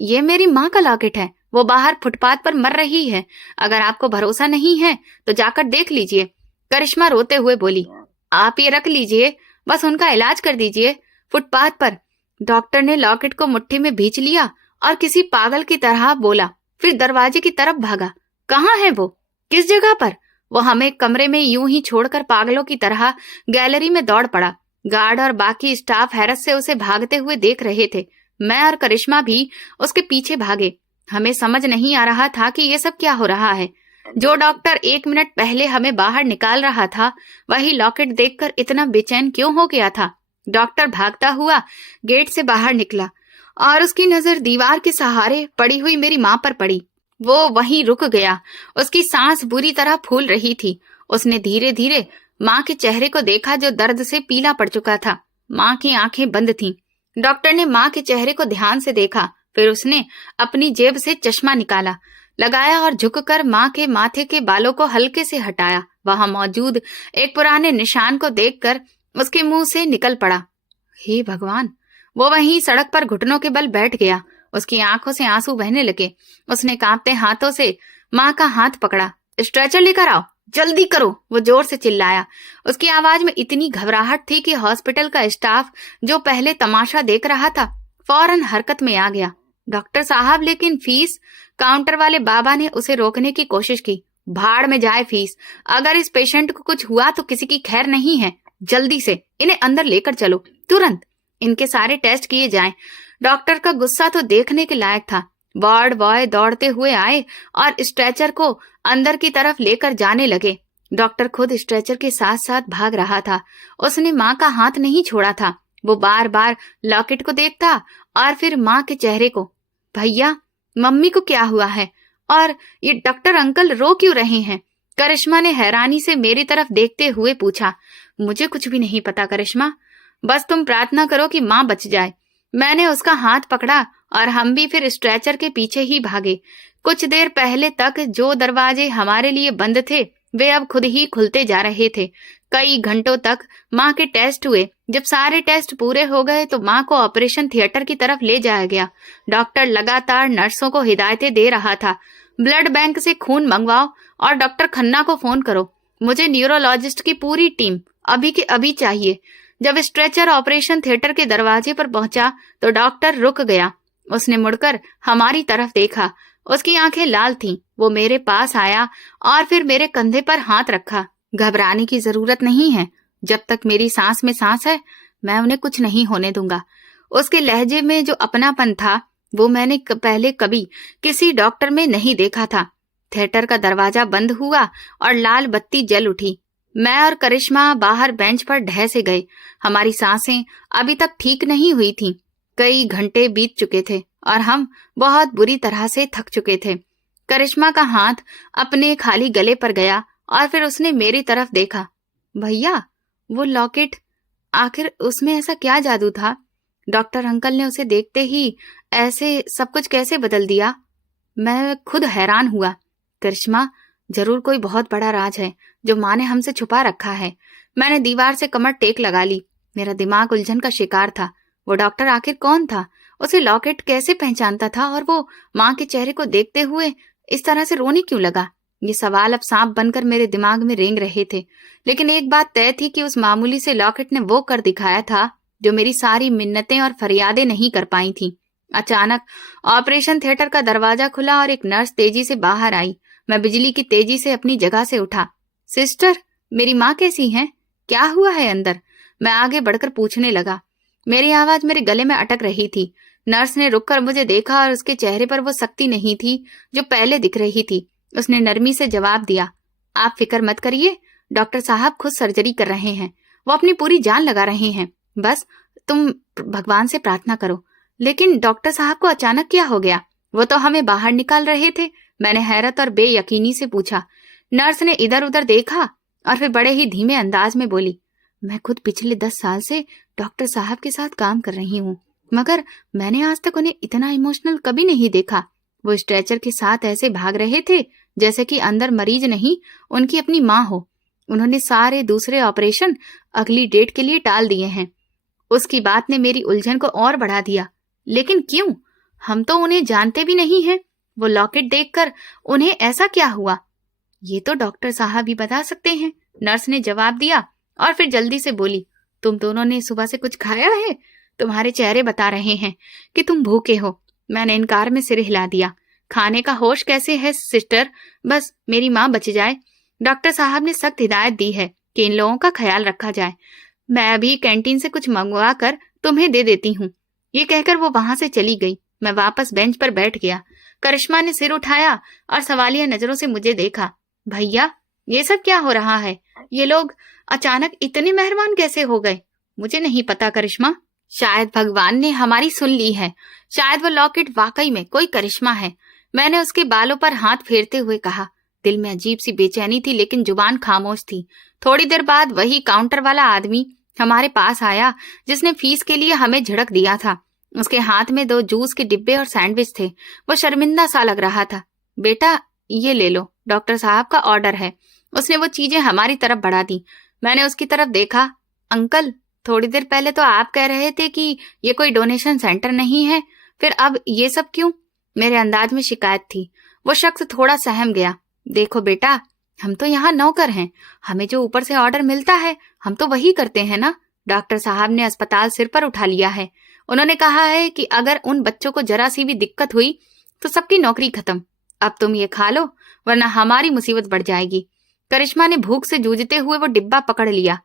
ये मेरी माँ का लॉकेट है, वो बाहर फुटपाथ पर मर रही है। अगर आपको भरोसा नहीं है तो जाकर देख लीजिए। करिश्मा रोते हुए बोली। आप ये रख लीजिए, बस उनका इलाज कर दीजिए। फुटपाथ पर डॉक्टर ने लॉकेट को मुट्ठी में भींच लिया और किसी पागल की तरह बोला, फिर दरवाजे की तरफ भागा। कहाँ है वो? किस जगह पर? वो हमें कमरे में यूं ही छोड़कर पागलों की तरह गैलरी में दौड़ पड़ा। गार्ड और बाकी स्टाफ हैरत से उसे भागते हुए देख रहे थे। मैं और करिश्मा भी उसके पीछे भागे। हमें समझ नहीं आ रहा था कि ये सब क्या हो रहा है। जो डॉक्टर 1 मिनट पहले हमें बाहर निकाल रहा था, वही लॉकेट देखकर इतना बेचैन क्यों हो गया था? डॉक्टर भागता हुआ गेट से बाहर निकला और उसकी नजर दीवार के सहारे पड़ी हुई मेरी माँ पर पड़ी। वो वहीं रुक गया। उसकी सांस बुरी तरह फूल रही थी। उसने धीरे धीरे माँ के चेहरे को देखा जो दर्द से पीला पड़ चुका था। माँ की आंखें बंद थीं। डॉक्टर ने माँ के चेहरे को ध्यान से देखा, फिर उसने अपनी जेब से चश्मा निकाला, लगाया और झुककर माँ के माथे के बालों को हल्के से हटाया। वहां मौजूद एक पुराने निशान को देखकर उसके मुंह से निकल पड़ा, हे भगवान। वो वहीं सड़क पर घुटनों के बल बैठ गया। उसकी आंखों से आंसू बहने लगे। उसने कांपते हाथों से माँ का हाथ पकड़ा। स्ट्रेचर लेकर आओ, जल्दी करो, वो जोर से चिल्लाया। उसकी आवाज में इतनी घबराहट थी कि हॉस्पिटल का स्टाफ जो पहले तमाशा देख रहा था फौरन हरकत में आ गया। डॉक्टर साहब, लेकिन फीस? काउंटर वाले बाबा ने उसे रोकने की कोशिश की। भाड़ में जाए फीस। अगर इस पेशेंट को कुछ हुआ तो किसी की खैर नहीं है। जल्दी से इन्हें अंदर लेकर चलो, तुरंत। इनके सारे टेस्ट किए जाएं। डॉक्टर का गुस्सा तो देखने के लायक था। वार्ड बॉय दौड़ते हुए आए और स्ट्रेचर को अंदर की तरफ लेकर जाने लगे। डॉक्टर खुद स्ट्रेचर के साथ साथ भाग रहा था। उसने माँ का हाथ नहीं छोड़ा था। वो बार बार लॉकेट को देखता और फिर माँ के चेहरे को। भैया, मम्मी को क्या हुआ है? और ये डॉक्टर अंकल रो क्यों रहे हैं? करिश्मा ने हैरानी से मेरी तरफ देखते हुए पूछा। मुझे कुछ भी नहीं पता करिश्मा, बस तुम प्रार्थना करो कि माँ बच जाए। मैंने उसका हाथ पकड़ा और हम भी फिर स्ट्रेचर के पीछे ही भागे। कुछ देर पहले तक जो दरवाजे हमारे लिए बंद थे वे अब खुद ही खुलते जा रहे थे। कई घंटों तक माँ के टेस्ट हुए। जब सारे टेस्ट पूरे हो गए तो माँ को ऑपरेशन थिएटर की तरफ ले जाया गया। डॉक्टर लगातार नर्सों को हिदायतें दे रहा था। ब्लड बैंक से खून मंगवाओ और डॉक्टर खन्ना को फोन करो। मुझे न्यूरोलॉजिस्ट की पूरी टीम अभी के अभी चाहिए। जब स्ट्रेचर ऑपरेशन थिएटर के दरवाजे पर पहुंचा तो डॉक्टर रुक गया। उसने मुड़कर हमारी तरफ देखा। उसकी आंखें लाल थीं। वो मेरे पास आया और फिर मेरे कंधे पर हाथ रखा। घबराने की जरूरत नहीं है। जब तक मेरी सांस में सांस है, मैं उन्हें कुछ नहीं होने दूंगा। उसके लहजे में जो अपनापन था वो मैंने पहले कभी किसी डॉक्टर में नहीं देखा था। थिएटर का दरवाजा बंद हुआ और लाल बत्ती जल उठी। मैं और करिश्मा बाहर बेंच पर ढह से गए। हमारी सांसें अभी तक ठीक नहीं हुई थीं। कई घंटे बीत चुके थे और हम बहुत बुरी तरह से थक चुके थे। करिश्मा का हाथ अपने खाली गले पर गया और फिर उसने मेरी तरफ देखा। भैया, वो लॉकेट, आखिर उसमें ऐसा क्या जादू था? डॉक्टर अंकल ने उसे देखते ही ऐसे सब कुछ कैसे बदल दिया? मैं खुद हैरान हुआ। करिश्मा, जरूर कोई बहुत बड़ा राज है जो माँ ने हमसे छुपा रखा है। मैंने दीवार से कमर टेक लगा ली। मेरा दिमाग उलझन का शिकार था। वो डॉक्टर आखिर कौन था? उसे लॉकेट कैसे पहचानता था? और वो माँ के चेहरे को देखते हुए इस तरह से रोने क्यों लगा? ये सवाल अब सांप बनकर मेरे दिमाग में रेंग रहे थे। लेकिन एक बात तय थी कि उस मामूली से लॉकेट ने वो कर दिखाया था जो मेरी सारी मिन्नतें और फरियादें नहीं कर पाई थी। अचानक ऑपरेशन थिएटर का दरवाजा खुला और एक नर्स तेजी से बाहर आई। मैं बिजली की तेजी से अपनी जगह से उठा। सिस्टर, मेरी माँ कैसी हैं? क्या हुआ है अंदर? मैं आगे बढ़कर पूछने लगा। मेरी आवाज मेरे गले में अटक रही थी। नर्स ने रुककर मुझे देखा और उसके चेहरे पर वो सख्ती नहीं थी जो पहले दिख रही थी। उसने नरमी से जवाब दिया, आप फिक्र मत करिए, डॉक्टर साहब खुद सर्जरी कर रहे हैं। वो अपनी पूरी जान लगा रहे हैं। बस तुम भगवान से प्रार्थना करो। लेकिन डॉक्टर साहब को अचानक क्या हो गया? वो तो हमें बाहर निकाल रहे थे। मैंने हैरत और बेयकीनी से पूछा। नर्स ने इधर उधर देखा और फिर बड़े ही धीमे अंदाज में बोली, मैं खुद पिछले 10 साल से डॉक्टर साहब के साथ काम कर रही हूँ, मगर मैंने आज तक उन्हें इतना इमोशनल कभी नहीं देखा। वो स्ट्रेचर के साथ ऐसे भाग रहे थे जैसे कि अंदर मरीज नहीं, उनकी अपनी माँ हो। उन्होंने सारे दूसरे ऑपरेशन अगली डेट के लिए टाल दिए हैं। उसकी बात ने मेरी उलझन को और बढ़ा दिया। लेकिन क्यों? हम तो उन्हें जानते भी नहीं हैं। वो लॉकेट देखकर उन्हें ऐसा क्या हुआ? ये तो डॉक्टर साहब भी बता सकते हैं, नर्स ने जवाब दिया और फिर जल्दी से बोली, तुम दोनों ने सुबह से कुछ खाया है? तुम्हारे चेहरे बता रहे हैं कि तुम भूखे हो। मैंने इनकार में सिर हिला दिया। खाने का होश कैसे है सिस्टर? बस मेरी माँ बच जाए। डॉक्टर साहब ने सख्त हिदायत दी है कि इन लोगों का ख्याल रखा जाए। मैं अभी कैंटीन से कुछ मंगवा कर तुम्हें दे देती हूँ। ये कहकर वो वहां से चली गई। मैं वापस बेंच पर बैठ गया। करिश्मा ने सिर उठाया और सवालिया नजरों से मुझे देखा। भैया, ये सब क्या हो रहा है? ये लोग अचानक इतने मेहरबान कैसे हो गए? मुझे नहीं पता करिश्मा। शायद भगवान ने हमारी सुन ली है। शायद वो लॉकेट वाकई में कोई करिश्मा है। मैंने उसके बालों पर हाथ फेरते हुए कहा। दिल में अजीब सी बेचैनी थी, लेकिन जुबान खामोश थी। थोड़ी देर बाद वही काउंटर वाला आदमी हमारे पास आया जिसने फीस के लिए हमें झिड़क दिया था। उसके हाथ में 2 जूस के डिब्बे और सैंडविच थे। वो शर्मिंदा सा लग रहा था। बेटा, ये ले लो, डॉक्टर साहब का ऑर्डर है। उसने वो चीजें हमारी तरफ बढ़ा दी। मैंने उसकी तरफ देखा। अंकल, थोड़ी देर पहले तो आप कह रहे थे कि ये कोई डोनेशन सेंटर नहीं है, फिर अब ये सब क्यों? मेरे अंदाज में शिकायत थी। वो शख्स थोड़ा सहम गया। देखो बेटा, हम तो यहाँ नौकर हैं। हमें जो ऊपर से ऑर्डर मिलता है हम तो वही करते हैं ना। डॉक्टर साहब ने अस्पताल सिर पर उठा लिया है। उन्होंने कहा है कि अगर उन बच्चों को जरा सी भी दिक्कत हुई तो सबकी नौकरी खत्म। अब तुम ये खा लो, वरना हमारी मुसीबत बढ़ जाएगी। करिश्मा ने भूख से जूझते हुए वो डिब्बा पकड़ लिया।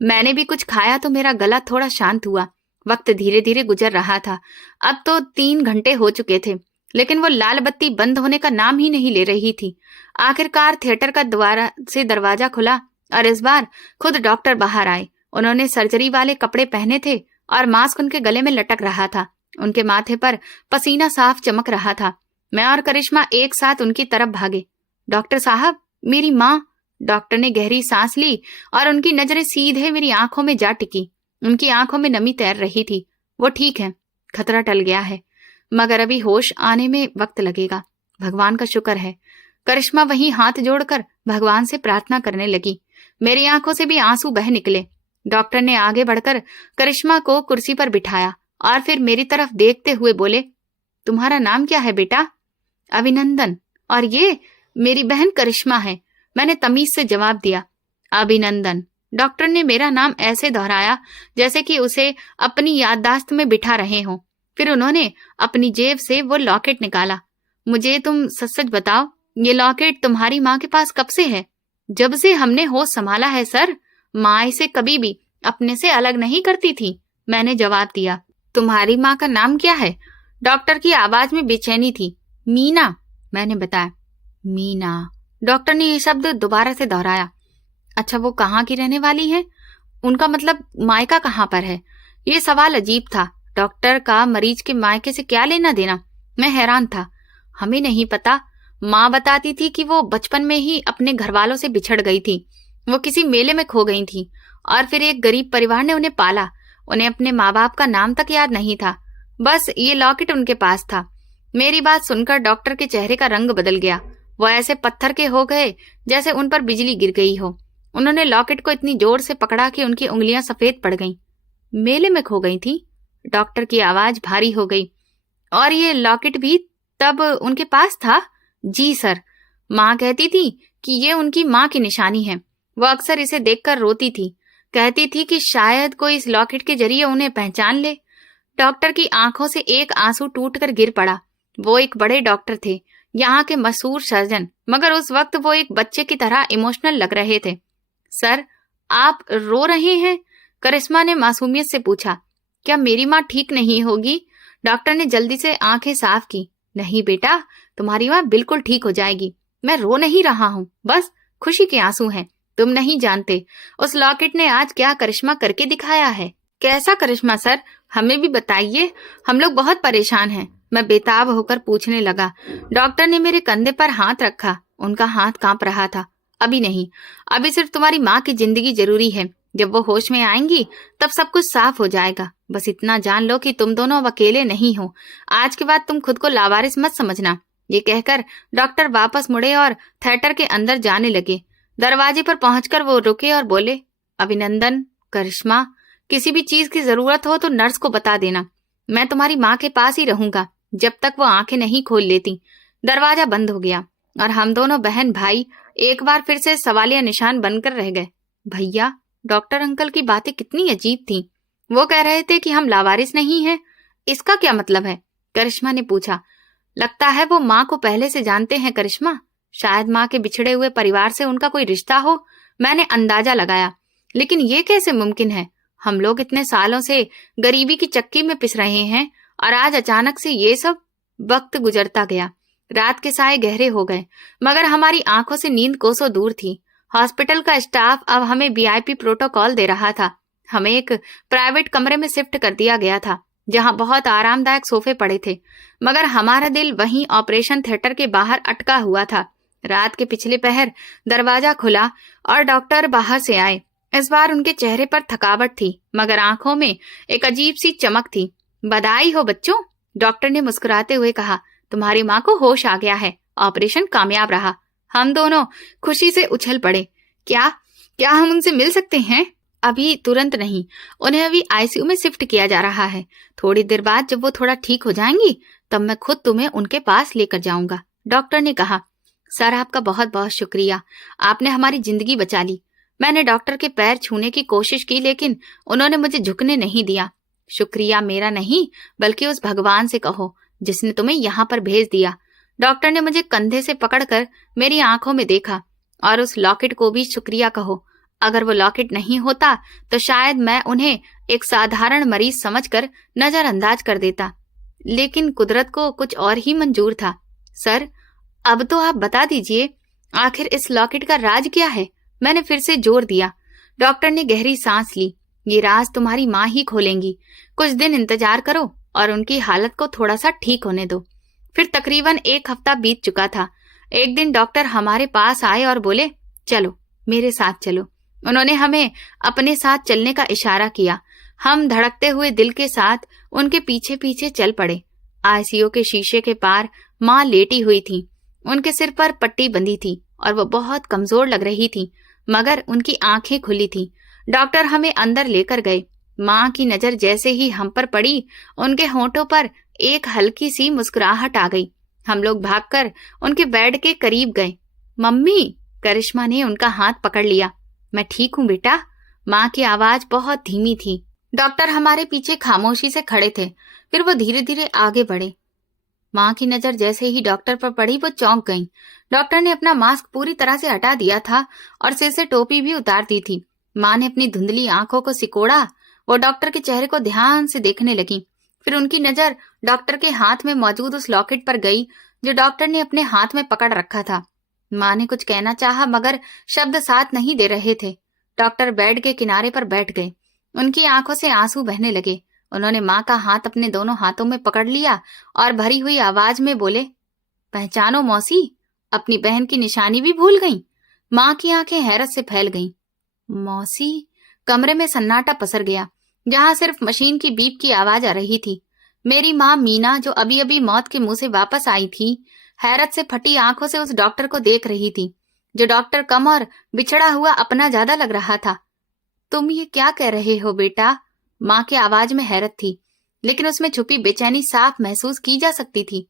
मैंने भी कुछ खाया तो मेरा गला थोड़ा शांत हुआ। वक्त धीरे धीरे गुजर रहा था। अब तो 3 घंटे हो चुके थे, लेकिन वो लाल बत्ती बंद होने का नाम ही नहीं ले रही थी। आखिरकार थिएटर का द्वारा से दरवाजा खुला और इस बार खुद डॉक्टर बाहर आए। उन्होंने सर्जरी वाले कपड़े पहने थे और मास्क उनके गले में लटक रहा था। उनके माथे पर पसीना साफ चमक रहा था। मैं और करिश्मा एक साथ उनकी तरफ भागे। डॉक्टर साहब, मेरी माँ। डॉक्टर ने गहरी सांस ली और उनकी नजरें सीधे मेरी आंखों में जा टिकी। उनकी आंखों में नमी तैर रही थी। वो ठीक है, खतरा टल गया है, मगर अभी होश आने में वक्त लगेगा। भगवान का शुक्र है। करिश्मा वहीं हाथ जोड़कर भगवान से प्रार्थना करने लगी। मेरी आंखों से भी आंसू बह निकले। डॉक्टर ने आगे बढ़कर करिश्मा को कुर्सी पर बिठाया और फिर मेरी तरफ देखते हुए बोले, तुम्हारा नाम क्या है बेटा? अभिनंदन। और ये मेरी बहन करिश्मा है। मैंने तमीज से जवाब दिया। अभिनंदन। डॉक्टर ने मेरा नाम ऐसे दोहराया जैसे कि उसे अपनी याददाश्त में बिठा रहे हों। फिर उन्होंने अपनी जेब से वो लॉकेट निकाला। मुझे तुम सच सच बताओ, ये लॉकेट तुम्हारी माँ के पास कब से है? जब से हमने होश संभाला है सर। माँ इसे कभी भी अपने से अलग नहीं करती थी, मैंने जवाब दिया। तुम्हारी माँ का नाम क्या है? डॉक्टर की आवाज में बेचैनी थी। मीना, मैंने बताया। मीना। डॉक्टर ने ये शब्द दोबारा से दोहराया। अच्छा, वो कहाँ की रहने वाली है? उनका मतलब मायका कहाँ पर है? ये सवाल अजीब था। डॉक्टर का मरीज के मायके से क्या लेना देना? मैं हैरान था। हमें नहीं पता। माँ बताती थी कि वो बचपन में ही अपने घर वालों से बिछड़ गई थी। वो किसी मेले में खो गई थी और फिर एक गरीब परिवार ने उन्हें पाला। उन्हें अपने माँ बाप का नाम तक याद नहीं था। बस ये लॉकेट उनके पास था। मेरी बात सुनकर डॉक्टर के चेहरे का रंग बदल गया। वो ऐसे पत्थर के हो गए जैसे उन पर बिजली गिर गई हो। उन्होंने लॉकेट को इतनी जोर से पकड़ा कि उनकी उंगलियां सफेद पड़ गईं। मेले में खो गई थी? डॉक्टर की आवाज भारी हो गई। और ये लॉकेट भी तब उनके पास था? जी सर। माँ कहती थी कि ये उनकी माँ की निशानी है। वो अक्सर इसे देखकर रोती थी। कहती थी कि शायद कोई इस लॉकेट के जरिए उन्हें पहचान ले। डॉक्टर की आंखों से एक आंसू टूटकर गिर पड़ा। वो एक बड़े डॉक्टर थे, यहाँ के मशहूर सर्जन, मगर उस वक्त वो एक बच्चे की तरह इमोशनल लग रहे थे। सर, आप रो रहे हैं? करिश्मा ने मासूमियत से पूछा। क्या मेरी माँ ठीक नहीं होगी? डॉक्टर ने जल्दी से आंखें साफ की। नहीं बेटा, तुम्हारी माँ बिल्कुल ठीक हो जाएगी। मैं रो नहीं रहा हूँ, बस खुशी के आंसू हैं। तुम नहीं जानते उस लॉकेट ने आज क्या करिश्मा करके दिखाया है। कैसा करिश्मा सर? हमें भी बताइए, हम लोग बहुत परेशान हैं। मैं बेताब होकर पूछने लगा। डॉक्टर ने मेरे कंधे पर हाथ रखा। उनका हाथ कांप रहा था। अभी नहीं, अभी सिर्फ तुम्हारी माँ की जिंदगी जरूरी है। जब वो होश में आएंगी तब सब कुछ साफ हो जाएगा। बस इतना जान लो कि तुम दोनों अब अकेले नहीं हो। आज के बाद तुम खुद को लावारिस मत समझना। ये कहकर डॉक्टर वापस मुड़े और थिएटर के अंदर जाने लगे। दरवाजे पर पहुंचकर वो रुके और बोले, अभिनंदन, करिश्मा, किसी भी चीज की जरूरत हो तो नर्स को बता देना। मैं तुम्हारी माँ के पास ही रहूंगा जब तक वो आंखें नहीं खोल लेती। दरवाजा बंद हो गया और हम दोनों बहन भाई एक बार फिर से सवालिया निशान बनकर रह गए। भैया, डॉक्टर अंकल की बातें कितनी अजीब थीं। वो कह रहे थे कि हम लावारिस नहीं हैं। इसका क्या मतलब है? करिश्मा ने पूछा। लगता है वो माँ को पहले से जानते हैं करिश्मा। शायद माँ के बिछड़े हुए परिवार से उनका कोई रिश्ता हो। मैंने अंदाजा लगाया, लेकिन ये कैसे मुमकिन है? हम लोग इतने सालों से गरीबी की चक्की में पिस रहे हैं और आज अचानक से ये सब। वक्त गुजरता गया। रात के साए गहरे हो गए, मगर हमारी आंखों से नींद कोसों दूर थी। हॉस्पिटल का स्टाफ अब हमें वीआईपी प्रोटोकॉल दे रहा था। हमें एक प्राइवेट कमरे में शिफ्ट कर दिया गया था, जहां बहुत आरामदायक सोफे पड़े थे, मगर हमारा दिल वहीं ऑपरेशन थिएटर के बाहर अटका हुआ था। रात के पिछले पहर दरवाजा खुला और डॉक्टर बाहर से आए। इस बार उनके चेहरे पर थकावट थी, मगर आंखों में एक अजीब सी चमक थी। बधाई हो बच्चों, डॉक्टर ने मुस्कुराते हुए कहा। तुम्हारी माँ को होश आ गया है। ऑपरेशन कामयाब रहा। हम दोनों खुशी से उछल पड़े। क्या क्या हम उनसे मिल सकते हैं? अभी तुरंत नहीं, उन्हें अभी आईसीयू में शिफ्ट किया जा रहा है। थोड़ी देर बाद जब वो थोड़ा ठीक हो जाएंगी तब मैं खुद तुम्हें उनके पास लेकर जाऊंगा, डॉक्टर ने कहा। सर, आपका बहुत बहुत शुक्रिया, आपने हमारी जिंदगी बचा ली। मैंने डॉक्टर के पैर छूने की कोशिश की, लेकिन उन्होंने मुझे झुकने नहीं दिया। शुक्रिया मेरा नहीं, बल्कि उस भगवान से कहो जिसने तुम्हें यहाँ पर भेज दिया। डॉक्टर ने मुझे कंधे से पकड़कर मेरी आंखों में देखा। और उस लॉकेट को भी शुक्रिया कहो। अगर वो लॉकेट नहीं होता तो शायद मैं उन्हें एक साधारण मरीज समझकर नजरअंदाज कर देता, लेकिन कुदरत को कुछ और ही मंजूर था। सर, अब तो आप बता दीजिए, आखिर इस लॉकेट का राज क्या है? मैंने फिर से जोर दिया। डॉक्टर ने गहरी सांस ली। ये राज तुम्हारी माँ ही खोलेंगी। कुछ दिन इंतजार करो और उनकी हालत को थोड़ा सा ठीक होने दो। फिर तकरीबन 1 हफ्ता बीत चुका था। एक दिन डॉक्टर हमारे पास आए और बोले, चलो मेरे साथ चलो। उन्होंने हमें अपने साथ चलने का इशारा किया। हम धड़कते हुए दिल के साथ उनके पीछे पीछे चल पड़े। आईसीयू के शीशे के पार माँ लेटी हुई थी। उनके सिर पर पट्टी बंधी थी और वो बहुत कमजोर लग रही थी, मगर उनकी आंखें खुली थी। डॉक्टर हमें अंदर लेकर गए। माँ की नजर जैसे ही हम पर पड़ी, उनके होंठों पर एक हल्की सी मुस्कुराहट आ गई। हम लोग भागकर उनके बेड के करीब गए। मम्मी, करिश्मा ने उनका हाथ पकड़ लिया। मैं ठीक हूँ बेटा। माँ की आवाज बहुत धीमी थी। डॉक्टर हमारे पीछे खामोशी से खड़े थे। फिर वो धीरे धीरे आगे बढ़े। माँ की नजर जैसे ही डॉक्टर पर पड़ी, वो चौंक गईं। डॉक्टर ने अपना मास्क पूरी तरह से हटा दिया था और सिर से टोपी भी उतार दी थी। माँ ने अपनी धुंधली आंखों को सिकोड़ा। वो डॉक्टर के चेहरे को ध्यान से देखने लगी। फिर उनकी नजर डॉक्टर के हाथ में मौजूद उस लॉकेट पर गई जो डॉक्टर ने अपने हाथ में पकड़ रखा था। माँ ने कुछ कहना चाहा, मगर शब्द साथ नहीं दे रहे थे। डॉक्टर बेड के किनारे पर बैठ गए। उनकी आंखों से आंसू बहने लगे। उन्होंने माँ का हाथ अपने दोनों हाथों में पकड़ लिया और भरी हुई आवाज में बोले, पहचानो मौसी, अपनी बहन की निशानी भी भूल गई। माँ की आंखें हैरत से फैल गईं। मौसी? कमरे में सन्नाटा पसर गया, जहां सिर्फ मशीन की बीप की आवाज आ रही थी। मेरी माँ मीना, जो अभी अभी मौत के मुंह से वापस आई थी, हैरत से फटी आंखों से उस डॉक्टर को देख रही थी, जो डॉक्टर कम और बिछड़ा हुआ अपना ज्यादा लग रहा था। तुम ये क्या कह रहे हो बेटा? माँ की आवाज में हैरत थी, लेकिन उसमें छुपी बेचैनी साफ महसूस की जा सकती थी।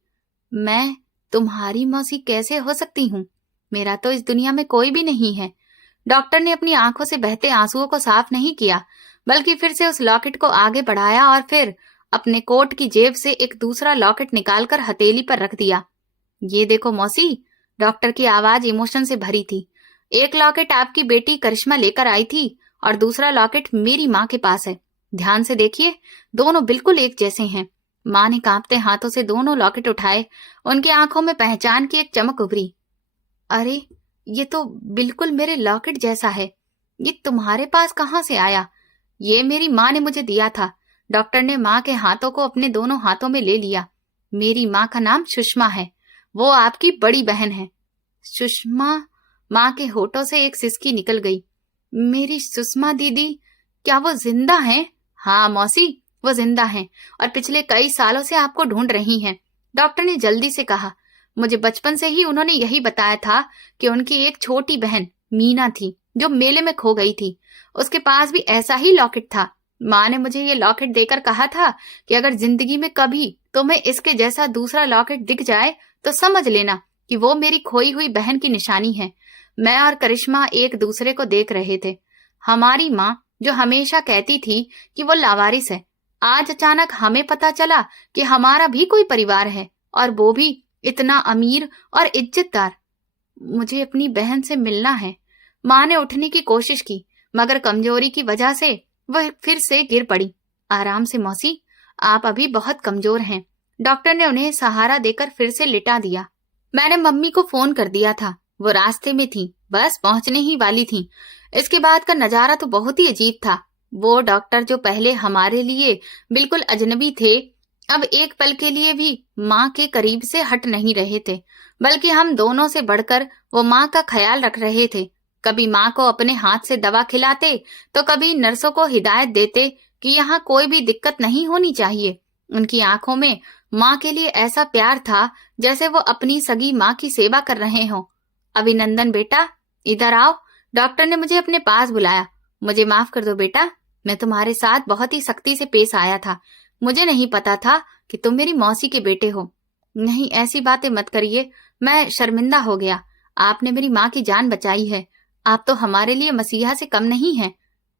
मैं तुम्हारी मौसी कैसे हो सकती हूँ? मेरा तो इस दुनिया में कोई भी नहीं है। डॉक्टर ने अपनी आंखों से बहते आंसुओं को साफ नहीं किया, बल्कि फिर से उस लॉकेट को आगे बढ़ाया और फिर अपने कोट की जेब से एक दूसरा लॉकेट निकालकर हथेली पर रख दिया। ये देखो मौसी, डॉक्टर की आवाज इमोशन से भरी थी। एक लॉकेट आपकी बेटी करिश्मा लेकर आई थी और दूसरा लॉकेट मेरी माँ के पास है। ध्यान से देखिए, दोनों बिल्कुल एक जैसे हैं। माँ ने कांपते हाथों से दोनों लॉकेट उठाए। उनकी आंखों में पहचान की एक चमक उभरी। अरे, ये तो बिल्कुल मेरे लॉकेट जैसा है। ये तुम्हारे पास कहाँ से आया? ये मेरी माँ ने मुझे दिया था। डॉक्टर ने माँ के हाथों को अपने दोनों हाथों में ले लिया। मेरी माँ का नाम सुषमा है। वो आपकी बड़ी बहन है। सुषमा? माँ के होठों से एक सिसकी निकल गई। मेरी सुषमा दीदी, क्या वो जिंदा हैं? हाँ मौसी, वो जिंदा हैं और पिछले कई सालों से आपको ढूंढ रही हैं, डॉक्टर ने जल्दी से कहा। मुझे बचपन से ही उन्होंने यही बताया था कि उनकी एक छोटी बहन मीना थी जो मेले में खो गई थी। उसके पास भी ऐसा ही लॉकेट था। माँ ने मुझे ये लॉकेट देकर कहा था कि अगर जिंदगी में कभी तुम्हें इसके जैसा दूसरा लॉकेट दिख जाए तो समझ लेना कि वो मेरी खोई हुई बहन की निशानी है। मैं और करिश्मा एक दूसरे को देख रहे थे। हमारी माँ जो हमेशा कहती थी कि वो लावारिस है, आज अचानक हमें पता चला कि हमारा भी कोई परिवार है, और वो भी इतना अमीर और इज्जतदार। मुझे अपनी बहन से मिलना है। माँ ने उठने की कोशिश की, मगर कमजोरी की वजह से वह फिर से गिर पड़ी। आराम से मौसी, आप अभी बहुत कमजोर हैं। डॉक्टर ने उन्हें सहारा देकर फिर से लिटा दिया। मैंने मम्मी को फोन कर दिया था, वो रास्ते में थी, बस पहुंचने ही वाली थी। इसके बाद का नजारा तो बहुत ही अजीब था। वो डॉक्टर जो पहले हमारे लिए बिल्कुल अजनबी थे, अब एक पल के लिए भी माँ के करीब से हट नहीं रहे थे, बल्कि हम दोनों से बढ़कर वो माँ का ख्याल रख रहे थे। कभी माँ को अपने हाथ से दवा खिलाते तो कभी नर्सों को हिदायत देते कि यहाँ कोई भी दिक्कत नहीं होनी चाहिए। उनकी आंखों में माँ के लिए ऐसा प्यार था जैसे वो अपनी सगी माँ की सेवा कर रहे हों। अभिनंदन बेटा, इधर आओ। डॉक्टर ने मुझे अपने पास बुलाया। मुझे माफ कर दो बेटा, मैं तुम्हारे साथ बहुत ही सख्ती से पेश आया था। मुझे नहीं पता था कि तुम मेरी मौसी के बेटे हो। नहीं, ऐसी बातें मत करिए, मैं शर्मिंदा हो गया। आपने मेरी माँ की जान बचाई है। आप तो हमारे लिए मसीहा से कम नहीं हैं।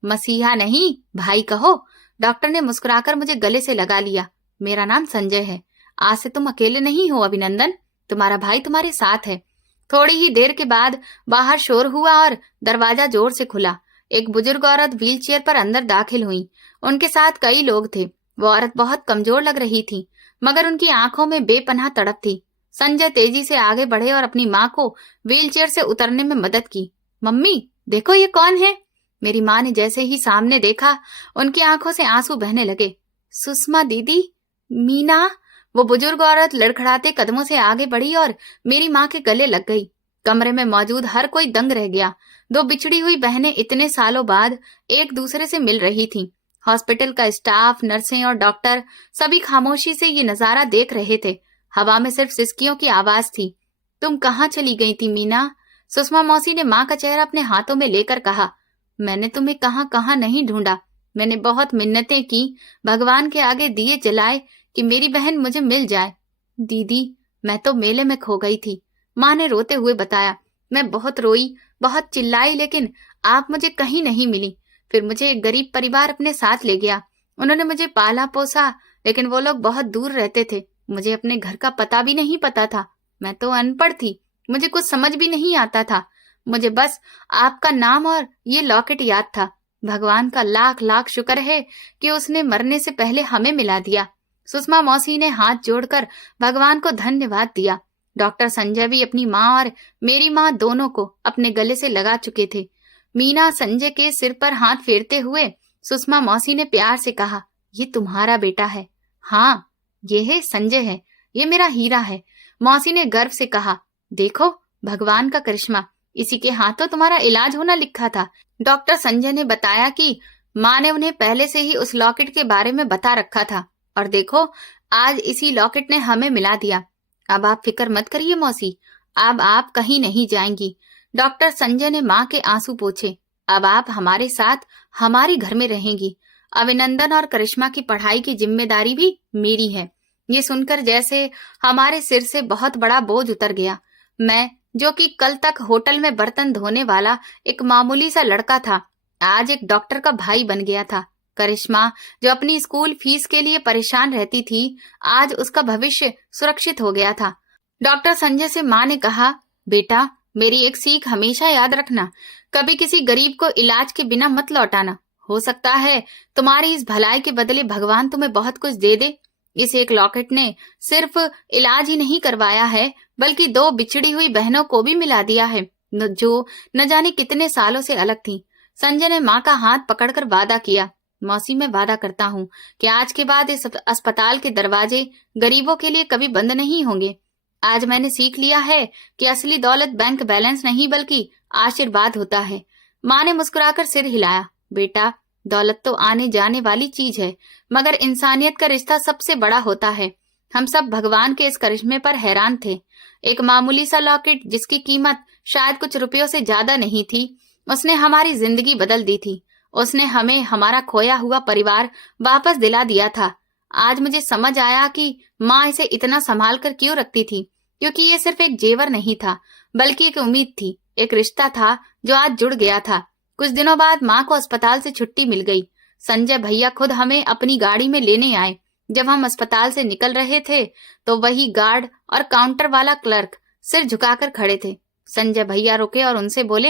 मसीहा नहीं, भाई कहो। डॉक्टर ने मुस्कुराकर मुझे गले से लगा लिया। मेरा नाम संजय है। आज से तुम अकेले नहीं हो अभिनंदन, तुम्हारा भाई तुम्हारे साथ है। थोड़ी ही देर के बाद बाहर शोर हुआ और दरवाजा जोर से खुला। एक बुजुर्ग औरत व्हीलचेयर पर अंदर दाखिल हुई। उनके साथ कई लोग थे। वो औरत बहुत कमजोर लग रही थी, मगर उनकी आंखों में बेपनाह तड़प थी। संजय तेजी से आगे बढ़े और अपनी माँ को व्हीलचेयर से उतरने में मदद की। मम्मी देखो, ये कौन है? मेरी माँ ने जैसे ही सामने देखा, उनकी आंखों से आंसू बहने लगे। सुषमा दीदी, मीना। वो बुजुर्ग औरत लड़खड़ाते कदमों से आगे बढ़ी और मेरी माँ के गले लग गई। कमरे में मौजूद हर कोई दंग रह गया। दो बिछड़ी हुई बहनें इतने सालों बाद एक दूसरे से मिल रही थीं। हॉस्पिटल का स्टाफ, नर्सें और डॉक्टर सभी खामोशी से ये नजारा देख रहे थे। हवा में सिर्फ सिसकियों की आवाज थी। तुम कहाँ चली गई थी मीना? सुषमा मौसी ने माँ का चेहरा अपने हाथों में लेकर कहा। मैंने तुम्हें कहाँ कहाँ नहीं ढूंढा। मैंने बहुत मिन्नतें की, भगवान के आगे दिए जलाए कि मेरी बहन मुझे मिल जाए। दीदी, मैं तो मेले में खो गई थी, माँ ने रोते हुए बताया। मैं बहुत रोई, बहुत चिल्लाई, लेकिन आप मुझे कहीं नहीं मिली। फिर मुझे एक गरीब परिवार अपने साथ ले गया। उन्होंने मुझे पाला पोसा, लेकिन वो लोग बहुत दूर रहते थे। मुझे अपने घर का पता भी नहीं पता था। मैं तो अनपढ़ थी, मुझे कुछ समझ भी नहीं आता था। मुझे बस आपका नाम और ये लॉकेट याद था। भगवान का लाख लाख शुक्र है कि उसने मरने से पहले हमें मिला दिया। सुषमा मौसी ने हाथ जोड़कर भगवान को धन्यवाद दिया। डॉक्टर संजय भी अपनी माँ और मेरी माँ दोनों को अपने गले से लगा चुके थे। मीना संजय के सिर पर हाथ फेरते हुए सुषमा मौसी ने प्यार से कहा, ये तुम्हारा बेटा है। हाँ, ये है संजय है, ये मेरा हीरा है। मौसी ने गर्व से कहा, देखो भगवान का करिश्मा, इसी के हाथों तुम्हारा इलाज होना लिखा था। डॉक्टर संजय ने बताया कि माँ ने उन्हें पहले से ही उस लॉकेट के बारे में बता रखा था, और देखो आज इसी लॉकेट ने हमें मिला दिया। अब आप फिक्र मत करिए मौसी, अब आप कहीं नहीं जाएंगी। डॉक्टर संजय ने माँ के आंसू पोंछे। अब आप हमारे साथ हमारे घर में रहेंगी। अभिनंदन और करिश्मा की पढ़ाई की जिम्मेदारी भी मेरी है। ये सुनकर जैसे हमारे सिर से बहुत बड़ा बोझ उतर गया। मैं, जो कि कल तक होटल में बर्तन धोने वाला एक मामूली सा लड़का था, आज एक डॉक्टर का भाई बन गया था। करिश्मा, जो अपनी स्कूल फीस के लिए परेशान रहती थी, आज उसका भविष्य सुरक्षित हो गया था। डॉक्टर संजय से माँ ने कहा, बेटा मेरी एक सीख हमेशा याद रखना, कभी किसी गरीब को इलाज के बिना मत लौटाना। हो सकता है तुम्हारी इस भलाई के बदले भगवान तुम्हें बहुत कुछ दे दे। इस एक लॉकेट ने सिर्फ इलाज ही नहीं करवाया है, बल्कि दो बिछड़ी हुई बहनों को भी मिला दिया है, जो न जाने कितने सालों से अलग थीं। संजय ने माँ का हाथ पकड़कर वादा किया, मौसी मैं वादा करता हूँ कि आज के बाद इस अस्पताल के दरवाजे गरीबों के लिए कभी बंद नहीं होंगे। आज मैंने सीख लिया है कि असली दौलत बैंक बैलेंस नहीं बल्कि आशीर्वाद होता है। माँ ने मुस्कुराकर सिर हिलाया। बेटा, दौलत तो आने जाने वाली चीज है, मगर इंसानियत का रिश्ता सबसे बड़ा होता है। हम सब भगवान के इस करिश्मे पर हैरान थे। एक मामूली सा लॉकेट जिसकी कीमत शायद कुछ रुपयों से ज्यादा नहीं थी, उसने हमारी जिंदगी बदल दी थी। उसने हमें हमारा खोया हुआ परिवार वापस दिला दिया था। आज मुझे समझ आया कि माँ इसे इतना संभाल कर क्यों रखती थी, क्योंकि ये सिर्फ एक जेवर नहीं था, बल्कि एक उम्मीद थी, एक रिश्ता था जो आज जुड़ गया था। कुछ दिनों बाद माँ को अस्पताल से छुट्टी मिल गई। संजय भैया खुद हमें अपनी गाड़ी में लेने आए। जब हम अस्पताल से निकल रहे थे तो वही गार्ड और काउंटर वाला क्लर्क सिर झुकाकर खड़े थे। संजय भैया रुके और उनसे बोले,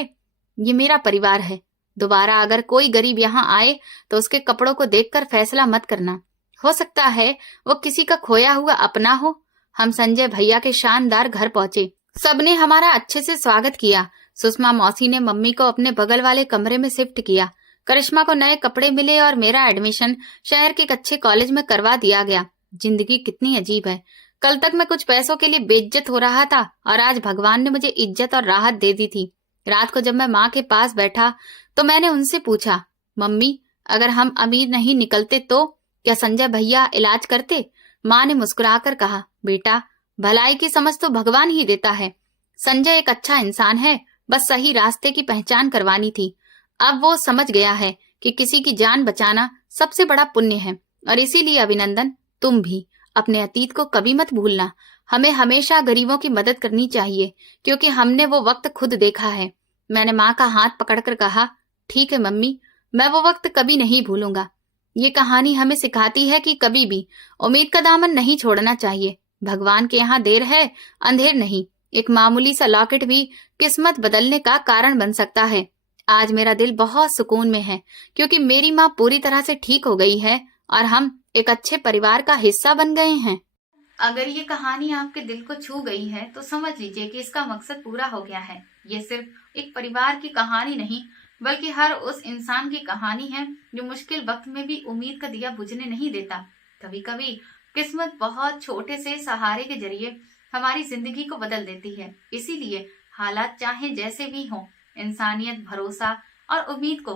ये मेरा परिवार है। दोबारा अगर कोई गरीब यहाँ आए तो उसके कपड़ों को देखकर फैसला मत करना। हो सकता है वो किसी का खोया हुआ अपना हो। हम संजय भैया के शानदार घर पहुंचे। सबने हमारा अच्छे से स्वागत किया। सुषमा मौसी ने मम्मी को अपने बगल वाले कमरे में शिफ्ट किया। करिश्मा को नए कपड़े मिले और मेरा एडमिशन शहर के एक अच्छे कॉलेज में करवा दिया गया। जिंदगी कितनी अजीब है। कल तक मैं कुछ पैसों के लिए बेइज्जत हो रहा था और आज भगवान ने मुझे इज्जत और राहत दे दी थी। रात को जब मैं माँ के पास बैठा तो मैंने उनसे पूछा, मम्मी अगर हम अमीर नहीं निकलते तो क्या संजय भैया इलाज करते? माँ ने मुस्कुराकर कहा, बेटा भलाई की समझ तो भगवान ही देता है। संजय एक अच्छा इंसान है, बस सही रास्ते की पहचान करवानी थी। अब वो समझ गया है कि किसी की जान बचाना सबसे बड़ा पुण्य है। और इसीलिए अभिनंदन, तुम भी अपने अतीत को कभी मत भूलना। हमें हमेशा गरीबों की मदद करनी चाहिए, क्योंकि हमने वो वक्त खुद देखा है। मैंने माँ का हाथ पकड़कर कहा, ठीक है मम्मी, मैं वो वक्त कभी नहीं भूलूंगा। ये कहानी हमें सिखाती है कि कभी भी उम्मीद का दामन नहीं छोड़ना चाहिए। भगवान के यहाँ देर है, अंधेर नहीं। एक मामूली सा लॉकेट भी किस्मत बदलने का कारण बन सकता है। आज मेरा दिल बहुत सुकून में है, क्योंकि मेरी माँ पूरी तरह से ठीक हो गई है और हम एक अच्छे परिवार का हिस्सा बन गए हैं। अगर ये कहानी आपके दिल को छू गई है तो समझ लीजिए कि इसका मकसद पूरा हो गया है। ये सिर्फ एक परिवार की कहानी नहीं, बल्कि हर उस इंसान की कहानी है जो मुश्किल वक्त में भी उम्मीद का दिया बुझने नहीं देता। कभी कभी किस्मत बहुत छोटे से सहारे के जरिए हमारी जिंदगी को बदल देती है। इसीलिए हालात चाहे जैसे भी हों, इंसानियत, भरोसा और उम्मीद को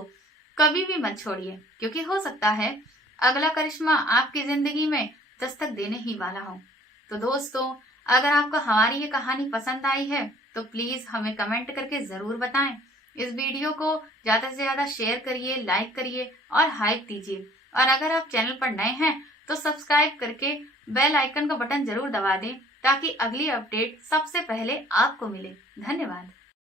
कभी भी मत छोड़िए, क्योंकि हो सकता है अगला करिश्मा आपकी जिंदगी में दस्तक देने ही वाला हो। तो दोस्तों, अगर आपको हमारी ये कहानी पसंद आई है तो प्लीज हमें कमेंट करके जरूर बताएं। इस वीडियो को ज्यादा से ज्यादा शेयर करिए, लाइक करिए और हाइप दीजिए। और अगर आप चैनल पर नए हैं तो सब्सक्राइब करके बेल आइकन का बटन जरूर दबा दें, ताकि अगली अपडेट सबसे पहले आपको मिले। धन्यवाद।